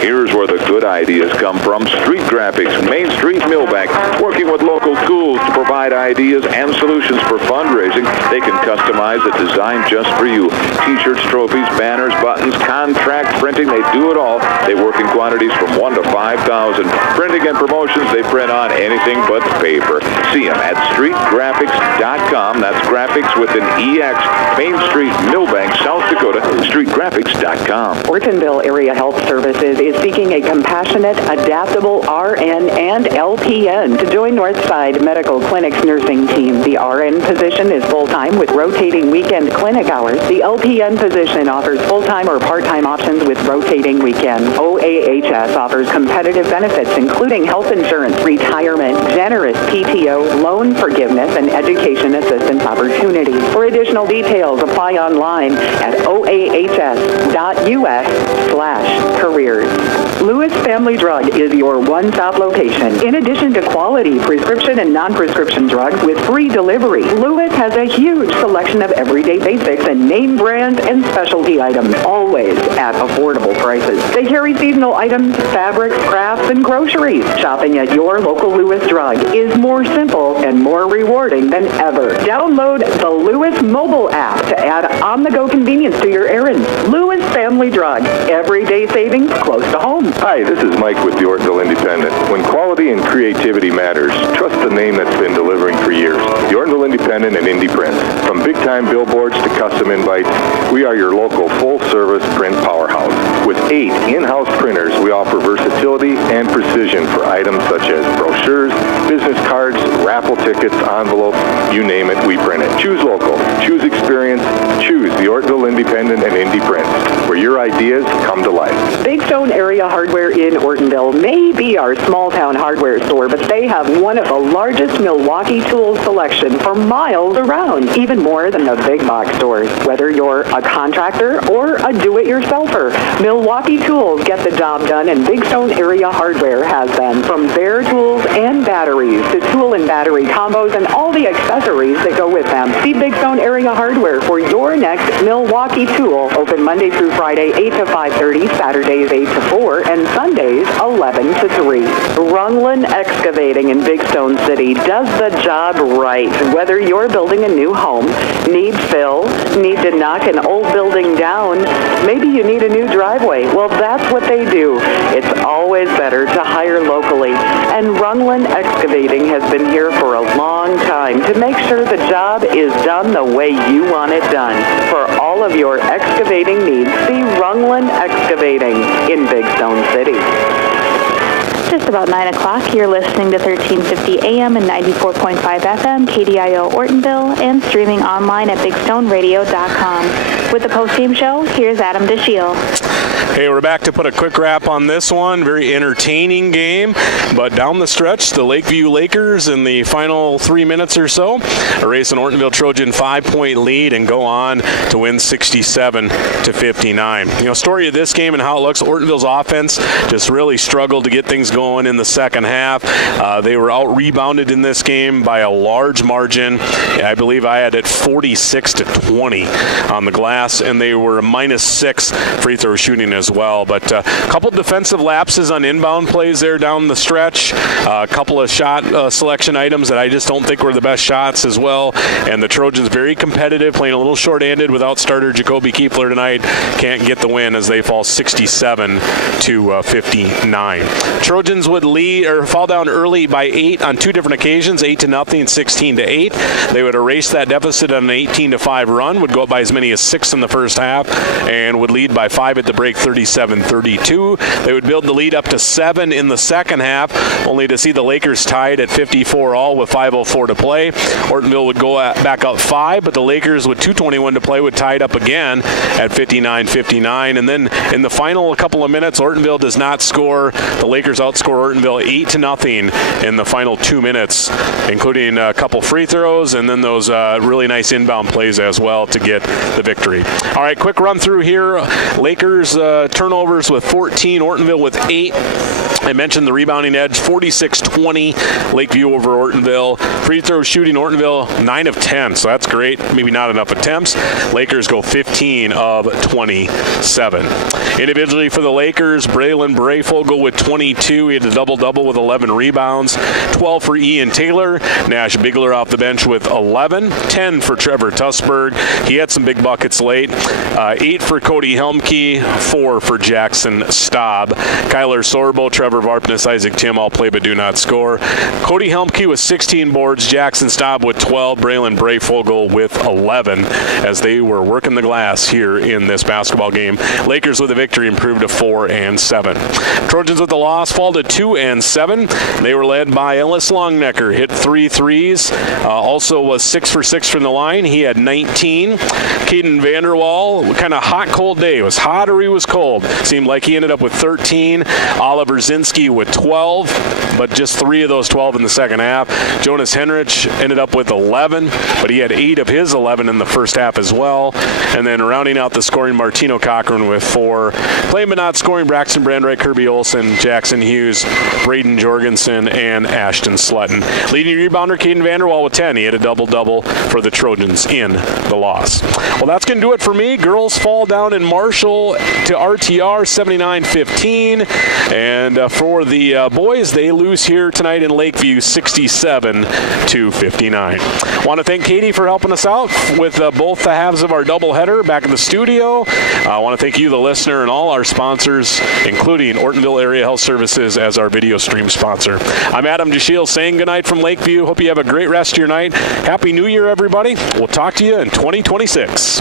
Here's where the good ideas come from. Street Graphics, Main Street, Millbank, working with local schools to provide ideas and solutions for fundraising. They can customize a design just for you. T-shirts, trophies, banners, buttons, contract printing, they do it all. They work in quantities from 1 to 5,000. Printing and promotions, they print on anything but paper. See them at streetgraphics.com. That's graphics with an EX. Main Street, Millbank, South Dakota, streetgraphics.com. Ortonville Area Health Services is seeking a compassionate, adaptable RN and LPN to join Northside Medical Clinic's nursing team. The RN position is full-time with rotating weekend clinic hours. The LPN position offers full-time or part-time options with rotating weekend. OAHS offers competitive benefits including health insurance, retirement, generous PTO, loan forgiveness, and education assistance opportunities. For additional details, apply online at oahs.us/careers. Lewis Family Drug is your one-stop location. In addition to quality prescription and non-prescription drugs with free delivery, Lewis has a huge selection of everyday basics and name brands and specialty items, always at affordable prices. They carry seasonal items, fabrics, crafts, and groceries. Shopping at your local Lewis Drug is more simple and more rewarding than ever. Download the Lewis mobile app to add on-the-go convenience to your errands. Lewis Family Drug, everyday savings close to home. Hi, this is Mike with the Ortonville Independent. When quality and creativity matters, trust the name that's been delivering for years. The Ortonville Independent and Indie Print. From big-time billboards to custom invites, we are your local full-service print powerhouse. With 8 in-house printers, we offer versatility and precision for items such as brochures, business cards, raffle tickets, envelopes, you name it, we print it. Choose local, choose experience, choose the Ortonville Independent and Indie Print, where your ideas come to life. Big Stone Area Hardware in Ortonville may be our small-town hardware store, but they have one of the largest Milwaukee tool selection for miles around, even more than the big box stores. Whether you're a contractor or a do-it-yourselfer, Milwaukee Tools get the job done, and Big Stone Area Hardware has them. From bare tools and batteries to tool and battery combos and all the accessories that go with them. See Big Stone Area Hardware for your next Milwaukee tool. Open Monday through Friday, 8 to 5:30, Saturdays 8 to 4, and Sundays 11 to 3. Rungland Excavating in Big Stone City does the job right. Whether you're building a new home, need fill, need to knock an old building down, maybe you need a new driveway. Well, that's what they do. It's always better to hire locally. And Rungland Excavating has been here for a long time to make sure the job is done the way you want it done. For all of your excavating needs, see Rungland Excavating in Big Stone City. Just about 9 o'clock, you're listening to 1350 AM and 94.5 FM, KDIO Ortonville, and streaming online at BigStoneRadio.com. With the postgame show, here's Adam DeShiel. Hey, we're back to put a quick wrap on this one. Very entertaining game, but down the stretch, the Lakeview Lakers in the final 3 minutes or so erase an Ortonville Trojan 5-point lead and go on to win 67-59. You know, story of this game and how it looks, Ortonville's offense just really struggled to get things going in the second half. They were out-rebounded in this game by a large margin. I believe I had it 46-20 on the glass, and they were -6 free throw shooting as well. But a couple defensive lapses on inbound plays there down the stretch. A couple of shot selection items that I just don't think were the best shots as well. And the Trojans very competitive, playing a little short-handed without starter Jacoby Kiefler tonight. Can't get the win as they fall 67-59. Trojans would lead or fall down early by 8 on 2 different occasions, 8-0, 16-8. They would erase that deficit on an 18-5 run, would go up by as many as 6 in the first half, and would lead by 5 at the break, 37-32. They would build the lead up to 7 in the second half, only to see the Lakers tied at 54 all with 5:04 to play. Ortonville would go back up 5, but the Lakers with 2:21 to play would tie it up again at 59-59. And then in the final couple of minutes, Ortonville does not score. The Lakers outscore Ortonville 8-0 in the final 2 minutes, including a couple free throws and then those really nice inbound plays as well to get the victory. All right, quick run through here. Lakers turnovers with 14, Ortonville with 8. I mentioned the rebounding edge, 46-20, Lakeview over Ortonville. Free throw shooting, Ortonville 9 of 10, so that's great. Maybe not enough attempts. Lakers go 15 of 27. Individually for the Lakers, Braylon Brayfogle with 22. He had a double-double with 11 rebounds. 12 for Ian Taylor. Nash Bigler off the bench with 11. 10 for Trevor Tussberg. He had some big buckets late. 8 for Cody Helmke. 4 for Jackson Staub. Kyler Sorbo, Trevor Varpness, Isaac Tim all play but do not score. Cody Helmke with 16 boards. Jackson Staub with 12. Braylon Brayfogle with 11 as they were working the glass here in this basketball game. Lakers with a victory improved to 4-7. Trojans with the loss fall to 2-7. They were led by Ellis Longnecker, hit 3 threes. Also was 6 for 6 from the line. He had 19. Keaton Vanderwall, kind of hot, cold day. It was hot or he was cold. Seemed like he ended up with 13. Oliver Zinski with 12, but just 3 of those 12 in the second half. Jonas Henrich ended up with 11, but he had 8 of his 11 in the first half as well. And then rounding out the scoring, Martino Cochran with 4. Playing but not scoring, Braxton Brandwright, Kirby Olsen, Jackson Hughes, Braden Jorgensen, and Ashton Slutton. Leading rebounder, Caden Vanderwall with 10. He had a double-double for the Trojans in the loss. Well, that's going to do it for me. Girls fall down in Marshall to RTR 79-15. And for the boys, they lose here tonight in Lakeview 67-59. Want to thank Katie for helping us out with both the halves of our doubleheader back in the studio. I want to thank you, the listener, and all our sponsors, including Ortonville Area Health Services as our video stream sponsor. I'm Adam DeShiel saying goodnight from Lakeview. Hope you have a great rest of your night. Happy New Year, everybody. We'll talk to you in 2026.